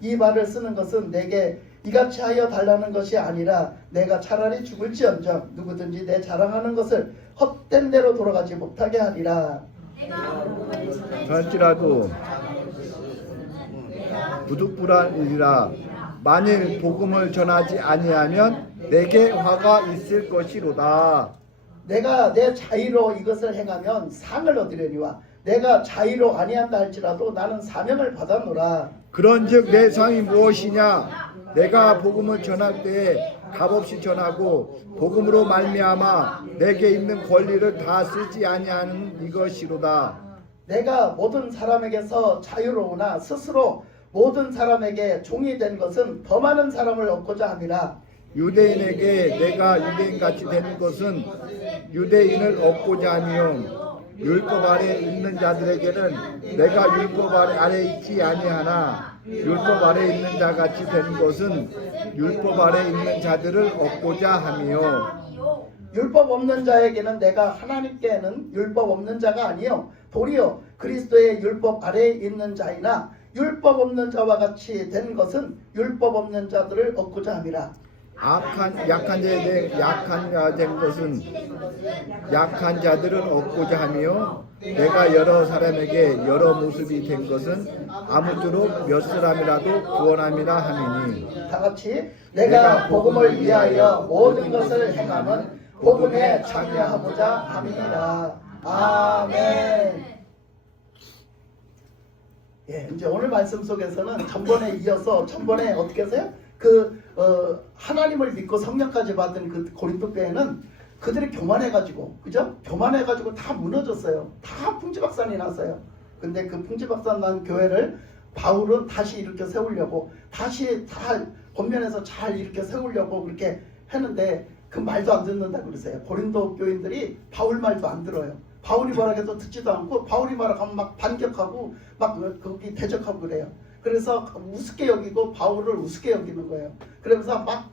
이 말을 쓰는 것은 내게 이같이 하여 달라는 것이 아니라 내가 차라리 죽을지언정 누구든지 내 자랑하는 것을 헛된 대로 돌아가지 못하게 하리라. 할지라도 부득불한이라. 만일 복음을 전하지 아니하면 내게 화가 있을 것이로다. 내가 내 자의로 이것을 행하면 상을 얻으려니와 내가 자의로 아니한다 할지라도 나는 사명을 받았노라. 그런즉 내 상이 무엇이냐? 내가 복음을 전할 때에 값없이 전하고 복음으로 말미암아 내게 있는 권리를 다 쓰지 아니하는 이것이로다. 내가 모든 사람에게서 자유로우나 스스로 모든 사람에게 종이 된 것은 더 많은 사람을 얻고자 함이라. 유대인에게 내가 유대인같이 되는 것은 유대인을 얻고자 하며 율법 아래 있는 자들에게는 내가 율법 아래 있지 아니하나 율법 아래 있는 자같이 되는 것은 율법 아래 있는 자들을 얻고자 하며 율법 없는 자에게는 내가 하나님께는 율법 없는 자가 아니요 도리어 그리스도의 율법 아래에 있는 자이나 율법 없는 자와 같이 된 것은 율법 없는 자들을 얻고자 함이라. 약한 자 된 것은 약한 자들은 얻고자 하며 내가 여러 사람에게 여러 모습이 된 것은 아무쪼록 몇 사람이라도 구원함이라 하미니. 다 같이 내가 복음을 위하여 모든 것을 행함은 복음에 참여하고자 함이니라. 아멘. 예, 이제 오늘 말씀 속에서는 전번에 이어서 전번에 어떻게 했어요? 하나님을 믿고 성령까지 받은 그 고린도 교회는 그들이 교만해가지고, 그죠? 교만해가지고 다 무너졌어요. 다 풍지박산이 났어요. 근데 그 풍지박산 난 교회를 바울은 다시 일으켜 세우려고, 다시 다 본면에서 잘 일으켜 세우려고 그렇게 했는데 그 말도 안 듣는다 그러세요. 고린도 교인들이 바울 말도 안 들어요. 바울이 뭐라 해도 듣지도 않고 바울이 뭐라 하면 막 반격하고 막 거기 대적하고 그래요. 그래서 우습게 여기고 바울을 우습게 여기는 거예요. 그러면서 막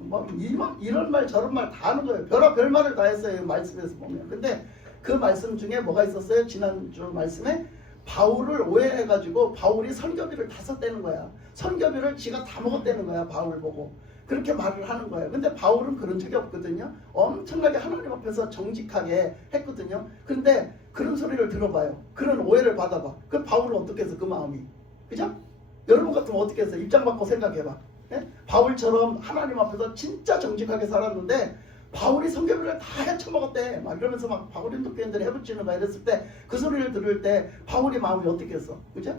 이런 말 저런 말 다 하는 거예요. 별의별 말을 다 했어요. 말씀에서 보면. 근데 그 말씀 중에 뭐가 있었어요? 지난주 말씀에 바울을 오해해가지고 바울이 선교비를 다 썼다는 거야. 선교비를 지가 다 먹었다는 거야. 바울 보고. 그렇게 말을 하는 거예요. 근데 바울은 그런 적이 없거든요. 엄청나게 하나님 앞에서 정직하게 했거든요. 근데 그런 소리를 들어봐요. 그런 오해를 받아봐. 그럼 바울은 어떻게 해서 그 마음이. 그죠? 여러분 같으면 어떻게 해서 입장 바꿔 생각해봐. 예? 바울처럼 하나님 앞에서 진짜 정직하게 살았는데 바울이 성경을 다 헤쳐먹었대. 막 이러면서 막 바울인도 교인들이 해붙이는 거 이랬을 때 그 소리를 들을 때 바울이 마음이 어떻게 했어? 그죠?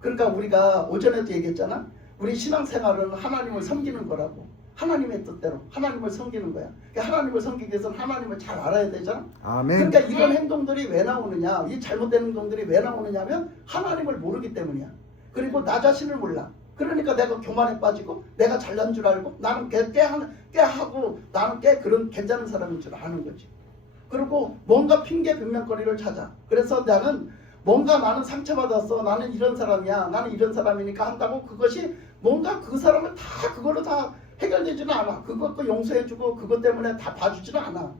그러니까 우리가 오전에도 얘기했잖아. 우리 신앙생활은 하나님을 섬기는 거라고. 하나님의 뜻대로 하나님을 섬기는 거야. 그러니까 하나님을 섬기기 위해서는 하나님을 잘 알아야 되잖아. 아멘. 그러니까 이런 행동들이 왜 나오느냐, 이 잘못된 행동들이 왜 나오느냐면 하나님을 모르기 때문이야. 그리고 나 자신을 몰라. 그러니까 내가 교만에 빠지고 내가 잘난 줄 알고 나는 꽤 하고 나는 꽤 그런 괜찮은 사람인 줄 아는 거지. 그리고 뭔가 핑계 변명거리를 찾아. 그래서 나는 상처받았어. 나는 이런 사람이야. 나는 이런 사람이니까 한다고 그것이 뭔가 그 사람을 다 그걸로 다 해결되지는 않아. 그것도 용서해주고 그것 때문에 다 봐주지는 않아.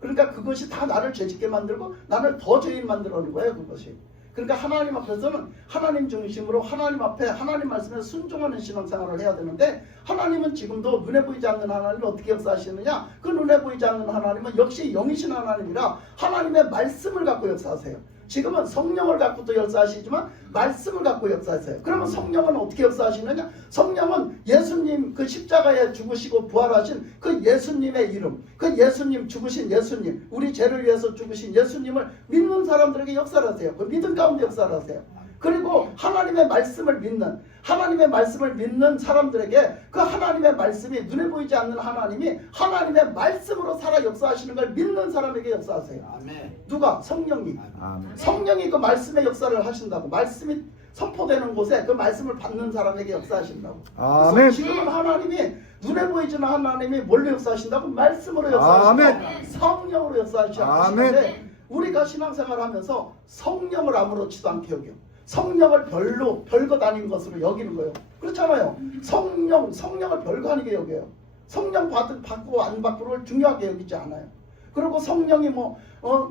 그러니까 그것이 다 나를 죄짓게 만들고 나를 더 죄인 만들어놓은 거예요. 그것이. 그러니까 하나님 앞에서는 하나님 중심으로 하나님 앞에 하나님 말씀에 순종하는 신앙생활을 해야 되는데 하나님은 지금도 눈에 보이지 않는 하나님을 어떻게 역사하시느냐? 그 눈에 보이지 않는 하나님은 역시 영이신 하나님이라 하나님의 말씀을 갖고 역사하세요. 지금은 성령을 갖고도 역사하시지만 말씀을 갖고 역사하세요. 그러면 성령은 어떻게 역사하시느냐? 성령은 예수님 그 십자가에 죽으시고 부활하신 그 예수님의 이름, 그 예수님 죽으신 예수님, 우리 죄를 위해서 죽으신 예수님을 믿는 사람들에게 역사를 하세요. 그 믿음 가운데 역사를 하세요. 그리고 하나님의 말씀을 믿는 사람들에게 그 하나님의 말씀이 눈에 보이지 않는 하나님이 하나님의 말씀으로 살아 역사하시는 걸 믿는 사람에게 역사하세요. 아멘. 누가? 성령이. 아멘. 성령이 그 말씀의 역사를 하신다고. 말씀이 선포되는 곳에 그 말씀을 받는 사람에게 역사하신다고. 아멘. 그래서 지금은 하나님이 눈에 보이지는 하나님이 뭘로 역사하신다고? 말씀으로 역사하신다고. 아멘. 성령으로 역사하시는데 아멘. 우리가 신앙생활을 하면서 성령을 아무렇지도 않게 여겨. 성령을 별것 아닌 것으로 여기는 거예요. 그렇잖아요. 성령을 별거 아니게 여겨요. 성령 받고 안 받고를 중요하게 여기지 않아요. 그리고 성령이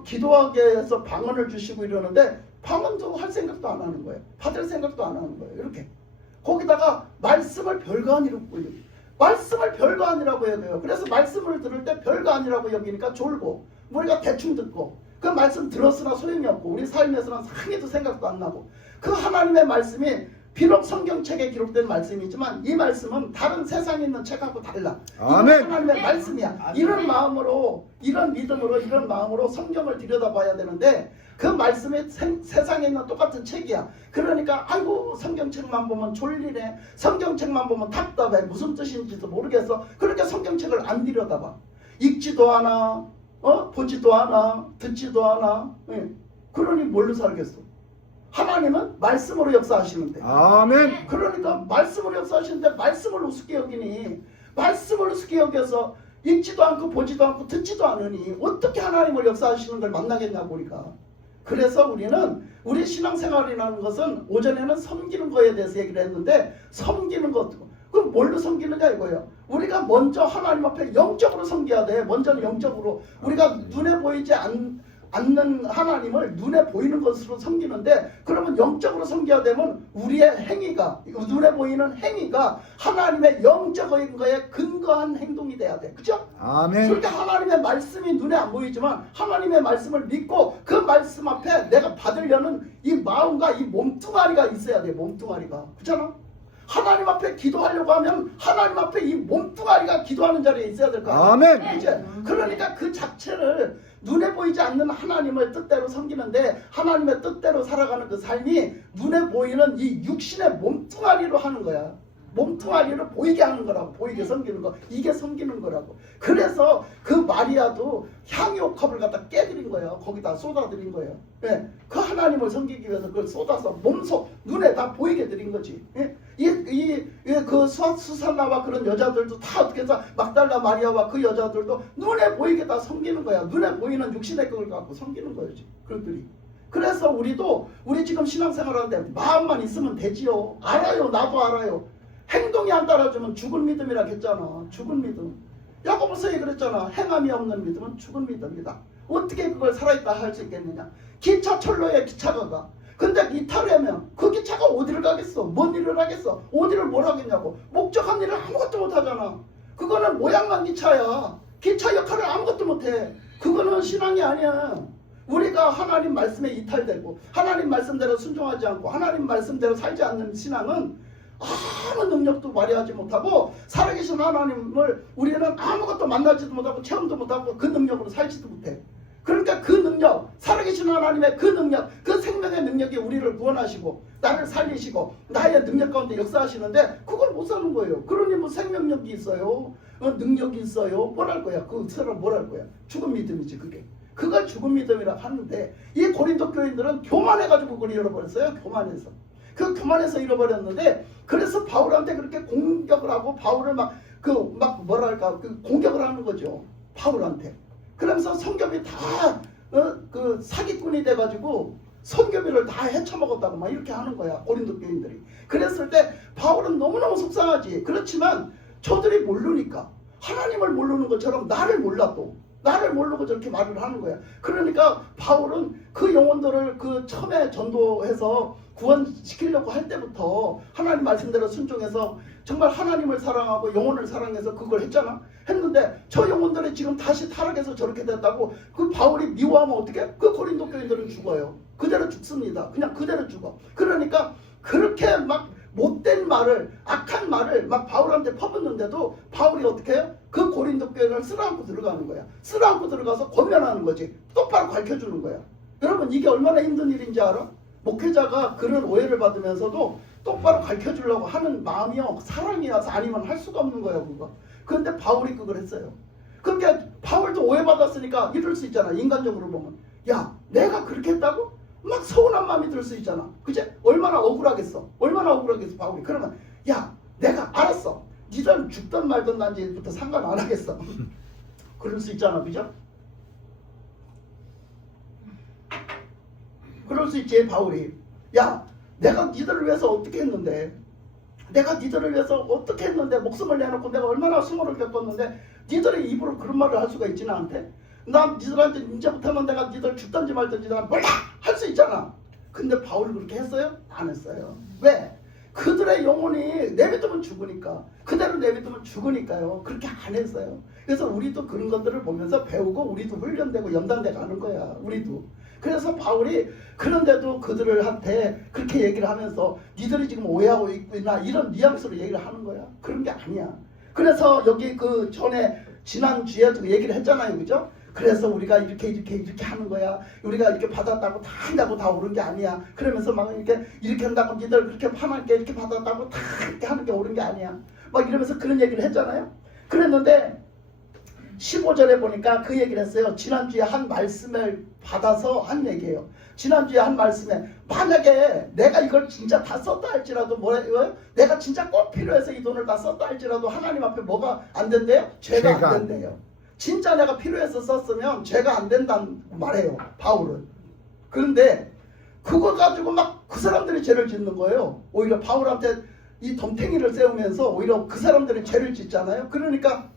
기도하게 해서 방언을 주시고 이러는데 방언도 할 생각도 안 하는 거예요. 받을 생각도 안 하는 거예요. 이렇게. 거기다가 말씀을 별거 아니라고 여겨. 말씀을 별거 아니라고 여겨요. 그래서 말씀을 들을 때 별거 아니라고 여기니까 졸고 우리가 대충 듣고 그 말씀 들었으나 소용이 없고 우리 삶에서는 상해도 생각도 안 나고 그 하나님의 말씀이 비록 성경책에 기록된 말씀이지만 이 말씀은 다른 세상에 있는 책하고 달라. 아멘. 이건 하나님의 말씀이야. 이런 마음으로 이런 믿음으로 이런 마음으로 성경을 들여다봐야 되는데 그 말씀이 세상에 있는 똑같은 책이야. 그러니까 아이고 성경책만 보면 졸리네. 성경책만 보면 답답해. 무슨 뜻인지도 모르겠어. 그러니까 성경책을 안 들여다봐. 읽지도 않아. 보지도 않아. 듣지도 않아. 예. 그러니 뭘로 살겠어? 하나님은 말씀으로 역사하시는데. 아멘. 그러니까 말씀으로 역사하시는데 말씀을 우습게 여기니 말씀을 우습게 여겨서 읽지도 않고 보지도 않고 듣지도 않으니 어떻게 하나님을 역사하시는 걸 만나겠냐고 우리가. 그래서 우리는 우리 신앙생활이라는 것은 오전에는 섬기는 거에 대해서 얘기를 했는데 섬기는 것 그럼 뭘로 섬기느냐 이거예요. 우리가 먼저 하나님 앞에 영적으로 섬겨야 돼. 먼저는 영적으로 우리가 눈에 보이지 않는 하나님을 눈에 보이는 것으로 섬기는데 그러면 영적으로 섬겨야 되면 우리의 행위가 눈에 보이는 행위가 하나님의 영적인 거에 근거한 행동이 돼야 돼. 그죠? 아멘. 그러니까 하나님의 말씀이 눈에 안 보이지만 하나님의 말씀을 믿고 그 말씀 앞에 내가 받으려는 이 마음과 이 몸뚱아리가 있어야 돼. 몸뚱아리가. 그렇잖아? 하나님 앞에 기도하려고 하면 하나님 앞에 이 몸뚱아리가 기도하는 자리에 있어야 될 거 아니야. 아멘. 이제 그러니까 그 자체를 눈에 보이지 않는 하나님을 뜻대로 섬기는데 하나님의 뜻대로 살아가는 그 삶이 눈에 보이는 이 육신의 몸뚱아리로 하는 거야. 몸뚱아리를 보이게 하는 거라고. 보이게 섬기는 거. 이게 섬기는 거라고. 그래서 그 마리아도 향유옥합을 갖다 깨드린 거예요. 거기다 쏟아드린 거예요. 예. 그 하나님을 섬기기 위해서 그걸 쏟아서 몸속 눈에 다 보이게 드린 거지. 예. 그 수산나와 그런 여자들도 다 어떻게 해서 막달라 마리아와 그 여자들도 눈에 보이게 다 섬기는 거야. 눈에 보이는 육신의 걸 갖고 섬기는 거지. 그들이. 그래서 우리 지금 신앙생활하는데 마음만 있으면 되지요. 알아요. 나도 알아요. 행동이 안 따라주면 죽은 믿음이라 했잖아. 죽은 믿음. 야고보서에 그랬잖아. 행함이 없는 믿음은 죽은 믿음이다. 어떻게 그걸 살아있다 할 수 있겠느냐. 기차철로에 기차가 가. 근데 이탈하면 그 기차가 어디를 가겠어? 뭔 일을 하겠어? 어디를 뭘 하겠냐고. 목적한 일을 아무것도 못하잖아. 그거는 모양만 기차야. 기차 역할을 아무것도 못해. 그거는 신앙이 아니야. 우리가 하나님 말씀에 이탈되고 하나님 말씀대로 순종하지 않고 하나님 말씀대로 살지 않는 신앙은 아무 능력도 발휘하지 못하고 살아계신 하나님을 우리는 아무것도 만나지도 못하고 체험도 못하고 그 능력으로 살지도 못해. 그러니까 그 능력, 살아계신 하나님의 그 능력, 그 생명의 능력이 우리를 구원하시고 나를 살리시고 나의 능력 가운데 역사하시는데 그걸 못 사는 거예요. 그러니 뭐 생명력이 있어요, 능력이 있어요, 뭘 할 거야? 그 사람 뭘 할 거야? 죽은 믿음이지 그게. 그걸 죽은 믿음이라 하는데 이 고린도 교인들은 교만해가지고 그걸 잃어버렸어요. 교만해서. 그 교만해서 잃어버렸는데 그래서 바울한테 그렇게 공격을 하고 바울을 공격을 하는 거죠. 바울한테. 그러면서 성경이 다 그 사기꾼이 돼가지고 성경을 다 헤쳐먹었다고 막 이렇게 하는 거야. 고린도 교인들이. 그랬을 때 바울은 너무너무 속상하지. 그렇지만 저들이 모르니까 하나님을 모르는 것처럼 나를 몰라 또. 나를 모르고 저렇게 말을 하는 거야. 그러니까 바울은 그 영혼들을 그 처음에 전도해서 구원시키려고 할 때부터 하나님 말씀대로 순종해서 정말 하나님을 사랑하고 영혼을 사랑해서 그걸 했잖아. 했는데 저 영혼들이 지금 다시 타락해서 저렇게 됐다고 그 바울이 미워하면 어떻게? 그 고린도 교인들은 죽어요. 그대로 죽습니다. 그냥 그대로 죽어. 그러니까 그렇게 막 못된 말을, 악한 말을 막 바울한테 퍼붓는데도 바울이 어떻게 해요? 그 고린도 교회를 쓸어안고 들어가는 거야. 쓸어안고 들어가서 권면하는 거지. 똑바로 가르쳐주는 거야. 여러분 이게 얼마나 힘든 일인지 알아? 목회자가 그런 오해를 받으면서도 똑바로 가르쳐주려고 하는 마음이요, 사랑이어서 아니면 할 수가 없는 거야 그거. 그런데 바울이 그걸 했어요. 그러니까 바울도 오해받았으니까 이럴 수 있잖아. 인간적으로 보면 야 내가 그렇게 했다고? 막 서운한 마음이 들 수 있잖아. 그치? 얼마나 억울하겠어. 얼마나 억울하겠어 바울이. 그러면 야 내가 알았어. 니들 죽든 말든 난 이제부터 상관 안 하겠어. 그럴 수 있잖아. 그죠? 그럴 수 있지 바울이. 야 내가 니들을 위해서 어떻게 했는데, 내가 니들을 위해서 어떻게 했는데, 목숨을 내놓고 내가 얼마나 수모를 겪었는데 니들의 입으로 그런 말을 할 수가 있지 나한테? 난 니들한테 이제부터는 내가 니들 죽든지 말든지 내가 몰라 할 수 있잖아. 근데 바울이 그렇게 했어요? 안 했어요. 왜? 그들의 영혼이 내비두면 죽으니까, 그대로 내비두면 죽으니까요. 그렇게 안 했어요. 그래서 우리도 그런 것들을 보면서 배우고 우리도 훈련되고 연단돼 가는 거야. 우리도. 그래서 바울이 그런데도 그들한테 그렇게 얘기를 하면서 니들이 지금 오해하고 있구나 이런 뉘앙스로 얘기를 하는 거야. 그런 게 아니야. 그래서 여기 그 전에 지난주에도 얘기를 했잖아요. 그죠? 그래서 우리가 이렇게 하는 거야. 우리가 이렇게 받았다고 다 한다고 다 옳은 게 아니야. 그러면서 막 이렇게 한다고 니들 그렇게 하나님께 이렇게 받았다고 다 이렇게 하는 게 옳은 게 아니야. 막 이러면서 그런 얘기를 했잖아요. 그랬는데 15절에 보니까 그 얘기를 했어요. 지난주에 한 말씀을 받아서 한 얘기예요. 지난주에 한 말씀에 만약에 내가 이걸 진짜 다 썼다 할지라도 뭐예요? 내가 진짜 꼭 필요해서 이 돈을 다 썼다 할지라도 하나님 앞에 뭐가 안 된대요? 죄가 안 된대요. 진짜 내가 필요해서 썼으면 죄가 안 된다는 말이에요. 바울은. 그런데 그거 가지고 막 그 사람들이 죄를 짓는 거예요. 오히려 바울한테 이 덤탱이를 세우면서 오히려 그 사람들이 죄를 짓잖아요. 그러니까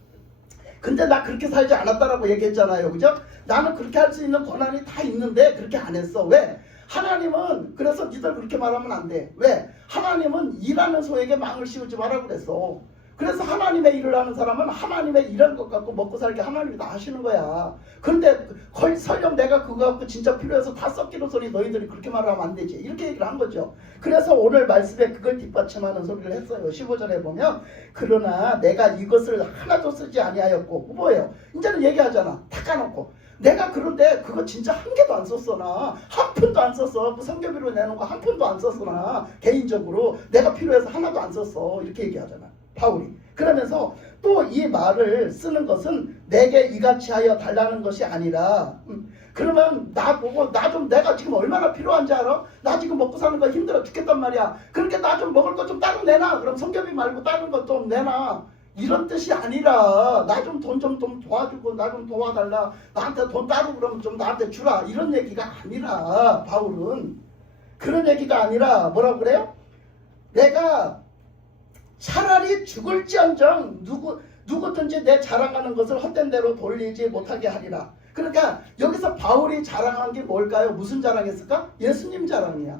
근데 나 그렇게 살지 않았다라고 얘기했잖아요. 그죠? 나는 그렇게 할 수 있는 권한이 다 있는데 그렇게 안 했어. 왜? 하나님은 그래서 니들 그렇게 말하면 안 돼. 왜? 하나님은 일하는 소에게 망을 씌우지 마라 그랬어. 그래서 하나님의 일을 하는 사람은 하나님의 일한 것 갖고 먹고 살게 하나님이 다 하시는 거야. 그런데 설령 내가 그거 갖고 진짜 필요해서 다 썩기로 소리 너희들이 그렇게 말하면 안 되지. 이렇게 얘기를 한 거죠. 그래서 오늘 말씀에 그걸 뒷받침하는 소리를 했어요. 15절에 보면 그러나 내가 이것을 하나도 쓰지 아니하였고 뭐예요? 이제는 얘기하잖아. 닦아놓고 내가 그런데 그거 진짜 한 개도 안 썼어. 나 한 푼도 안 썼어. 그 성경비로 내놓은 거 한 푼도 안 썼어. 나 개인적으로 내가 필요해서 하나도 안 썼어. 이렇게 얘기하잖아 바울이. 그러면서 또 이 말을 쓰는 것은 내게 이같이 하여 달라는 것이 아니라 그러면 나보고 내가 지금 얼마나 필요한지 알아? 나 지금 먹고 사는 거 힘들어 죽겠단 말이야. 그러니까 나 좀 먹을 거 좀 따로 내놔. 그럼 성경비 말고 다른 거 좀 내놔. 이런 뜻이 아니라 나 좀 돈 좀 도와주고 나 좀 도와달라. 나한테 돈 따로 그러면 좀 나한테 주라. 이런 얘기가 아니라 바울은 그런 얘기가 아니라 뭐라고 그래요? 내가 차라리 죽을지언정 누구든지 내 자랑하는 것을 헛된 대로 돌리지 못하게 하리라. 그러니까 여기서 바울이 자랑한 게 뭘까요? 무슨 자랑했을까? 예수님 자랑이야.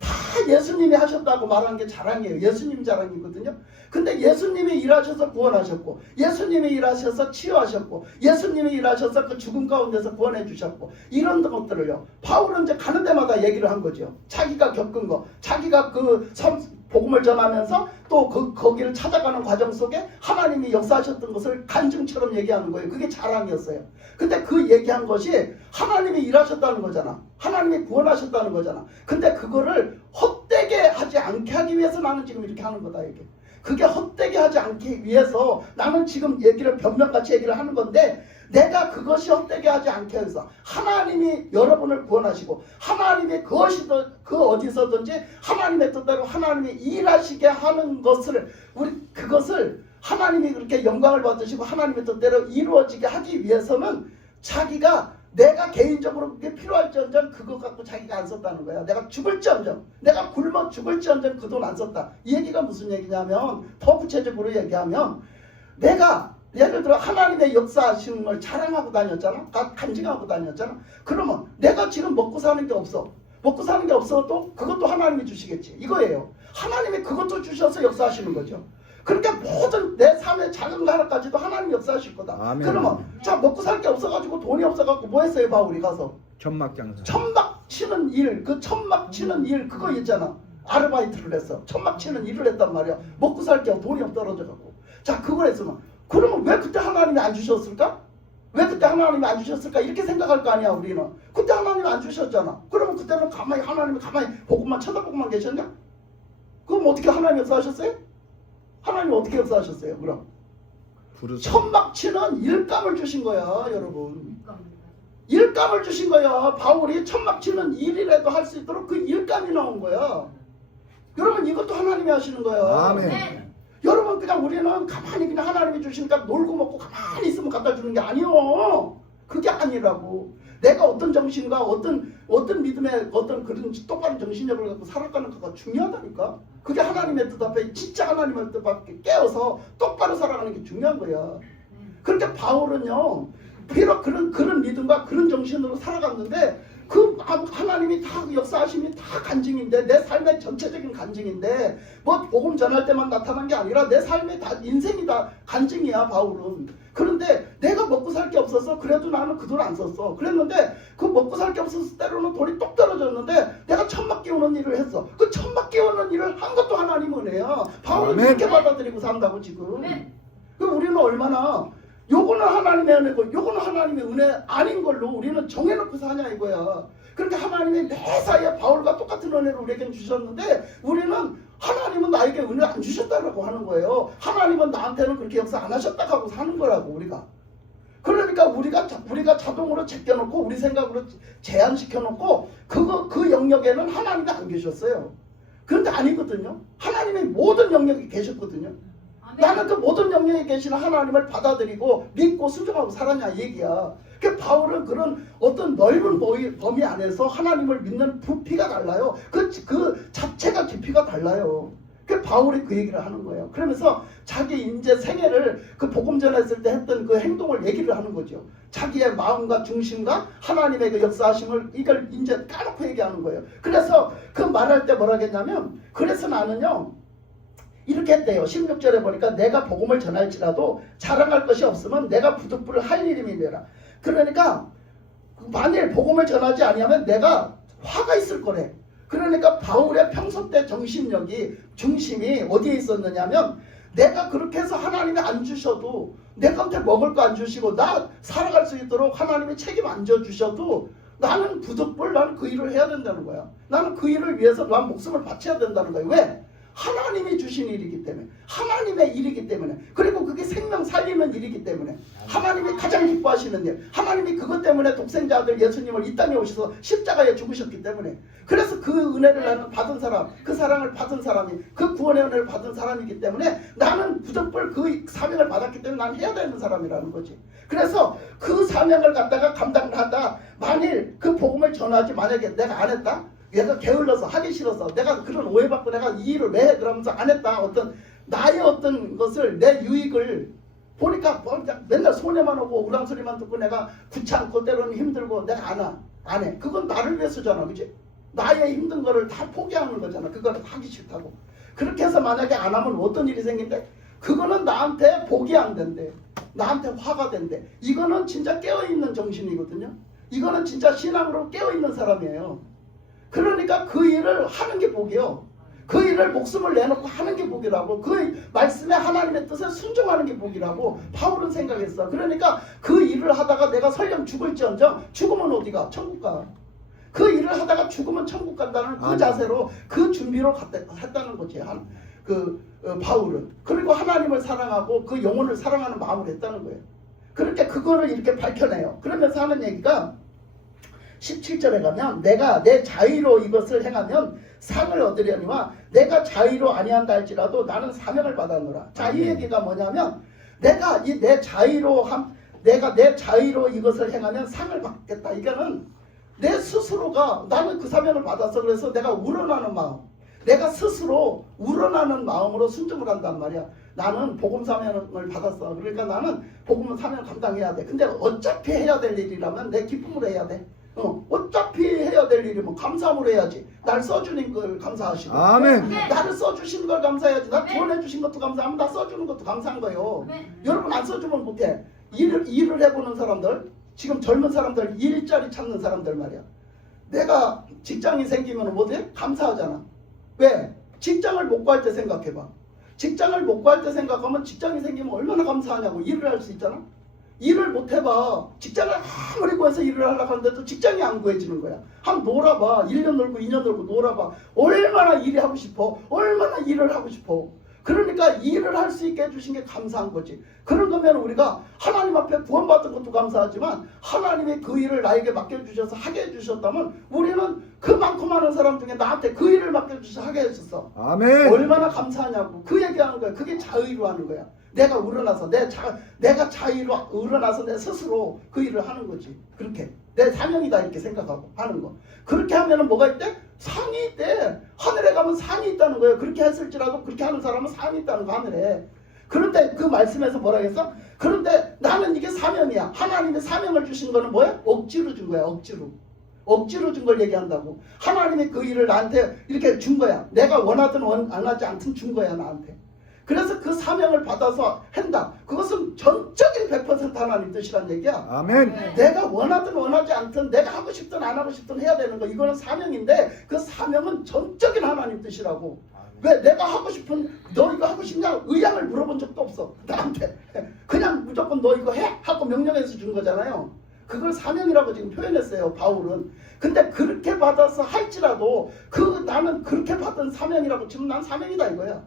다 예수님이 하셨다고 말한 게 자랑이에요. 예수님 자랑이거든요. 근데 예수님이 일하셔서 구원하셨고 예수님이 일하셔서 치유하셨고 예수님이 일하셔서 그 죽음 가운데서 구원해 주셨고 이런 것들을요. 바울은 이제 가는 데마다 얘기를 한 거죠. 자기가 겪은 거, 자기가 그 복음을 전하면서 또 거기를 찾아가는 과정 속에 하나님이 역사하셨던 것을 간증처럼 얘기하는 거예요. 그게 자랑이었어요. 근데 그 얘기한 것이 하나님이 일하셨다는 거잖아. 하나님이 구원하셨다는 거잖아. 근데 그거를 헛되게 하지 않게 하기 위해서 나는 지금 이렇게 하는 거다. 이게. 그게 헛되게 하지 않기 위해서 나는 지금 얘기를 변명같이 얘기를 하는 건데 내가 그것이 헛되게 하지 않게 해서 하나님이 여러분을 구원하시고 하나님이 그 어디서든지 하나님의 뜻대로 하나님이 일하시게 하는 것을 그것을 하나님이 그렇게 영광을 받으시고 하나님의 뜻대로 이루어지게 하기 위해서는 자기가 내가 개인적으로 그게 필요할지언정 그거 갖고 자기가 안 썼다는 거야. 내가 죽을지언정 내가 굶어 죽을지언정 그 돈 안 썼다. 이 얘기가 무슨 얘기냐면 더 구체적으로 얘기하면 내가 예를 들어 하나님의 역사하시는 걸 자랑하고 다녔잖아. 간증하고 다녔잖아. 그러면 내가 지금 먹고 사는 게 없어. 먹고 사는 게 없어도 그것도 하나님이 주시겠지. 이거예요. 하나님이 그것도 주셔서 역사하시는 거죠. 그러니까 모든 내 삶의 작은 거 하나까지도 하나님이 역사하실 거다. 아멘. 그러면 자 먹고 살 게 없어가지고 돈이 없어가지고 뭐 했어요 바울이 가서? 천막장사. 천막 치는 일, 그 천막 치는 일 그거 있잖아. 아르바이트를 했어. 천막 치는 일을 했단 말이야. 먹고 살 게 돈이 떨어져가고. 자 그걸 했으면 그러면 왜 그때 하나님이 안 주셨을까? 왜 그때 하나님이 안 주셨을까? 이렇게 생각할 거 아니야 우리는. 그때 하나님이 안 주셨잖아. 그러면 그때는 하나님이 가만히 복음만 쳐다보고만 계셨냐? 그럼 어떻게 하나님 역사하셨어요? 하나님 어떻게 역사하셨어요? 그럼 천막 치는 일감을 주신 거야 여러분. 일감을 주신 거야. 바울이 천막 치는 일이라도 할 수 있도록 그 일감이 나온 거야. 여러분 이것도 하나님이 하시는 거야. 아멘. 여러분 그냥 우리는 가만히 그냥 하나님이 주시니까 놀고 먹고 가만히 있으면 갖다 주는 게 아니요. 그게 아니라고. 내가 어떤 정신과 어떤 믿음의 어떤 그런 똑바른 정신력을 갖고 살아가는 거가 중요하다니까. 그게 하나님의 뜻 앞에 진짜 하나님의 뜻 앞에 깨어서 똑바로 살아가는 게 중요한 거야. 그러니까 바울은요 비록 그런 믿음과 그런 정신으로 살아갔는데 하나님이 다 역사하심이 다 간증인데, 내 삶의 전체적인 간증인데, 뭐 복음 전할 때만 나타난 게 아니라 내 삶의 다 인생이 다 간증이야 바울은. 그런데 내가 먹고 살 게 없어서 그래도 나는 그 돈 안 썼어. 그랬는데 그 먹고 살 게 없어서 때로는 돈이 똑 떨어졌는데 내가 천막 끼우는 일을 했어. 그 천막 끼우는 일을 한 것도 하나님 은혜야. 바울은 그렇게 받아들이고 산다고 지금. 그 우리는 얼마나 요거는 하나님의 은혜고 요거는 하나님의 은혜 아닌 걸로 우리는 정해놓고 사냐 이거야. 그렇게 하나님이 매사에 바울과 똑같은 은혜를 우리에게 주셨는데 우리는 하나님은 나에게 은혜 안 주셨다고 하는 거예요. 하나님은 나한테는 그렇게 역사 안 하셨다고 하고 사는 거라고 우리가. 그러니까 우리가 자동으로 제껴놓고 우리 생각으로 제한시켜놓고 그 영역에는 하나님이 안 계셨어요. 그런데 아니거든요. 하나님이 모든 영역에 계셨거든요. 나는 그 모든 영역에 계시는 하나님을 받아들이고 믿고 순종하고 살았냐 얘기야. 그 바울은 그런 어떤 넓은 범위 안에서 하나님을 믿는 부피가 달라요. 그 자체가 깊이가 달라요. 그 바울이 그 얘기를 하는 거예요. 그러면서 자기 인제 생애를 그 복음 전했을 때 했던 그 행동을 얘기를 하는 거죠. 자기의 마음과 중심과 하나님의 그 역사하심을 이걸 이제 까놓고 얘기하는 거예요. 그래서 그 말할 때 뭐라 했냐면, 그래서 나는요 이렇게 했대요. 16절에 보니까 내가 복음을 전할지라도 자랑할 것이 없으면 내가 부득불을 할 일임이니라. 그러니까 만일 복음을 전하지 아니하면 내가 화가 있을 거래. 그러니까 바울의 평소 때 중심이 어디에 있었느냐면, 내가 그렇게 해서 하나님이 안 주셔도 내한테 먹을 거 안 주시고 나 살아갈 수 있도록 하나님이 책임 안 져주셔도 나는 부득불 나는 그 일을 해야 된다는 거야. 나는 그 일을 위해서 난 목숨을 바쳐야 된다는 거야. 왜? 하나님이 주신 일이기 때문에, 하나님의 일이기 때문에, 그리고 그게 생명 살리는 일이기 때문에, 하나님이 가장 기뻐하시는 일, 하나님이 그것 때문에 독생자 아들 예수님을 이 땅에 오셔서 십자가에 죽으셨기 때문에, 그래서 그 은혜를 나는 받은 사람, 그 사랑을 받은 사람이, 그 구원의 은혜를 받은 사람이기 때문에 나는 부득불 그 사명을 받았기 때문에 난 해야 되는 사람이라는 거지. 그래서 그 사명을 갖다가 감당을 하다 만일 그 복음을 전하지 만약에 내가 안 했다? 얘가 게을러서 하기 싫어서 내가 그런 오해받고 내가 이 일을 왜 해? 그러면서 안 했다. 어떤 나의 어떤 것을 내 유익을 보니까 맨날 손해만 오고 우랑소리만 듣고 내가 귀찮고 때로는 힘들고 내가 안 해. 그건 나를 위해서잖아. 그치? 나의 힘든 거를 다 포기하는 거잖아. 그걸 하기 싫다고. 그렇게 해서 만약에 안 하면 어떤 일이 생긴대? 그거는 나한테 복이 안 된대. 나한테 화가 된대. 이거는 진짜 깨어있는 정신이거든요. 이거는 진짜 신앙으로 깨어있는 사람이에요. 그러니까 그 일을 하는 게 복이요. 그 일을 목숨을 내놓고 하는 게 복이라고. 그 말씀에 하나님의 뜻에 순종하는 게 복이라고 바울은 생각했어. 그러니까 그 일을 하다가 내가 설령 죽을지언정 죽으면 어디가? 천국 가. 그 일을 하다가 죽으면 천국 간다는 그 자세로 그 준비로 했다는 거지. 바울은. 그리고 하나님을 사랑하고 그 영혼을 사랑하는 마음을 했다는 거예요. 그렇게 그거를 이렇게 밝혀내요. 그러면서 하는 얘기가 17절에 가면, 내가 내 자의로 이것을 행하면 상을 얻으려니와 내가 자의로 아니한다 할지라도 나는 사명을 받았노라. 자, 이 얘기가 뭐냐면, 내가 내 자의로 이것을 행하면 상을 받겠다. 이거는 내 스스로가 나는 그 사명을 받아서 그래서 내가 우러나는 마음, 내가 스스로 우러나는 마음으로 순종을 한단 말이야. 나는 복음 사명을 받았어. 그러니까 나는 복음 사명 감당해야 돼. 근데 어차피 해야 될 일이라면 내 기쁨으로 해야 돼. 어차피 해야 될 일이면 감사함으로 해야지. 날 써주는 걸 감사하시고, 아멘. 나를 써주신 걸 감사해야지. 나 구원해주신 것도 감사하면 나 써주는 것도 감사한 거예요. 여러분 안 써주면 못해. 일을 해보는 사람들, 지금 젊은 사람들, 일자리 찾는 사람들 말이야. 내가 직장이 생기면 뭐지? 감사하잖아. 왜? 직장을 못 구할 때 생각해봐. 직장을 못 구할 때 생각하면 직장이 생기면 얼마나 감사하냐고. 일을 할 수 있잖아. 일을 못 해봐. 직장을 아무리 구해서 일을 하려고 하는데도 직장이 안 구해지는 거야. 한번 놀아봐. 1년 놀고 2년 놀고 놀아봐. 얼마나 일이 하고 싶어. 얼마나 일을 하고 싶어. 그러니까 일을 할 수 있게 해주신 게 감사한 거지. 그런 거면 우리가 하나님 앞에 구원받은 것도 감사하지만 하나님이 그 일을 나에게 맡겨주셔서 하게 해주셨다면 우리는 그 많고 많은 사람 중에 나한테 그 일을 맡겨주셔서 하게 해줬어. 아멘. 얼마나 감사하냐고. 그 얘기하는 거야. 그게 자의로 하는 거야. 내가 우러나서 내가 자의로 우러나서 내 스스로 그 일을 하는 거지. 그렇게 내 사명이다 이렇게 생각하고 하는 거. 그렇게 하면은 뭐가 있대? 상이 있대. 하늘에 가면 상이 있다는 거예요. 그렇게 했을지라도 그렇게 하는 사람은 상이 있다는 거 하늘에. 그런데 그 말씀에서 뭐라 했어? 그런데 나는 이게 사명이야. 하나님의 사명을 주신 거는 뭐야? 억지로 준 거야. 억지로. 억지로 준 걸 얘기한다고. 하나님이 그 일을 나한테 이렇게 준 거야. 내가 원하든 안 하지 않든 준 거야 나한테. 그래서 그 사명을 받아서 한다. 그것은 전적인 100% 하나님 뜻이란 얘기야. 아멘. 내가 원하든 원하지 않든 내가 하고 싶든 안 하고 싶든 해야 되는 거. 이거는 사명인데 그 사명은 전적인 하나님 뜻이라고. 왜 내가 하고 싶은 너 이거 하고 싶냐 의향을 물어본 적도 없어 나한테. 그냥 무조건 너 이거 해 하고 명령해서 준 거잖아요. 그걸 사명이라고 지금 표현했어요 바울은. 근데 그렇게 받아서 할지라도 나는 그렇게 받은 사명이라고 지금 난 사명이다 이거야.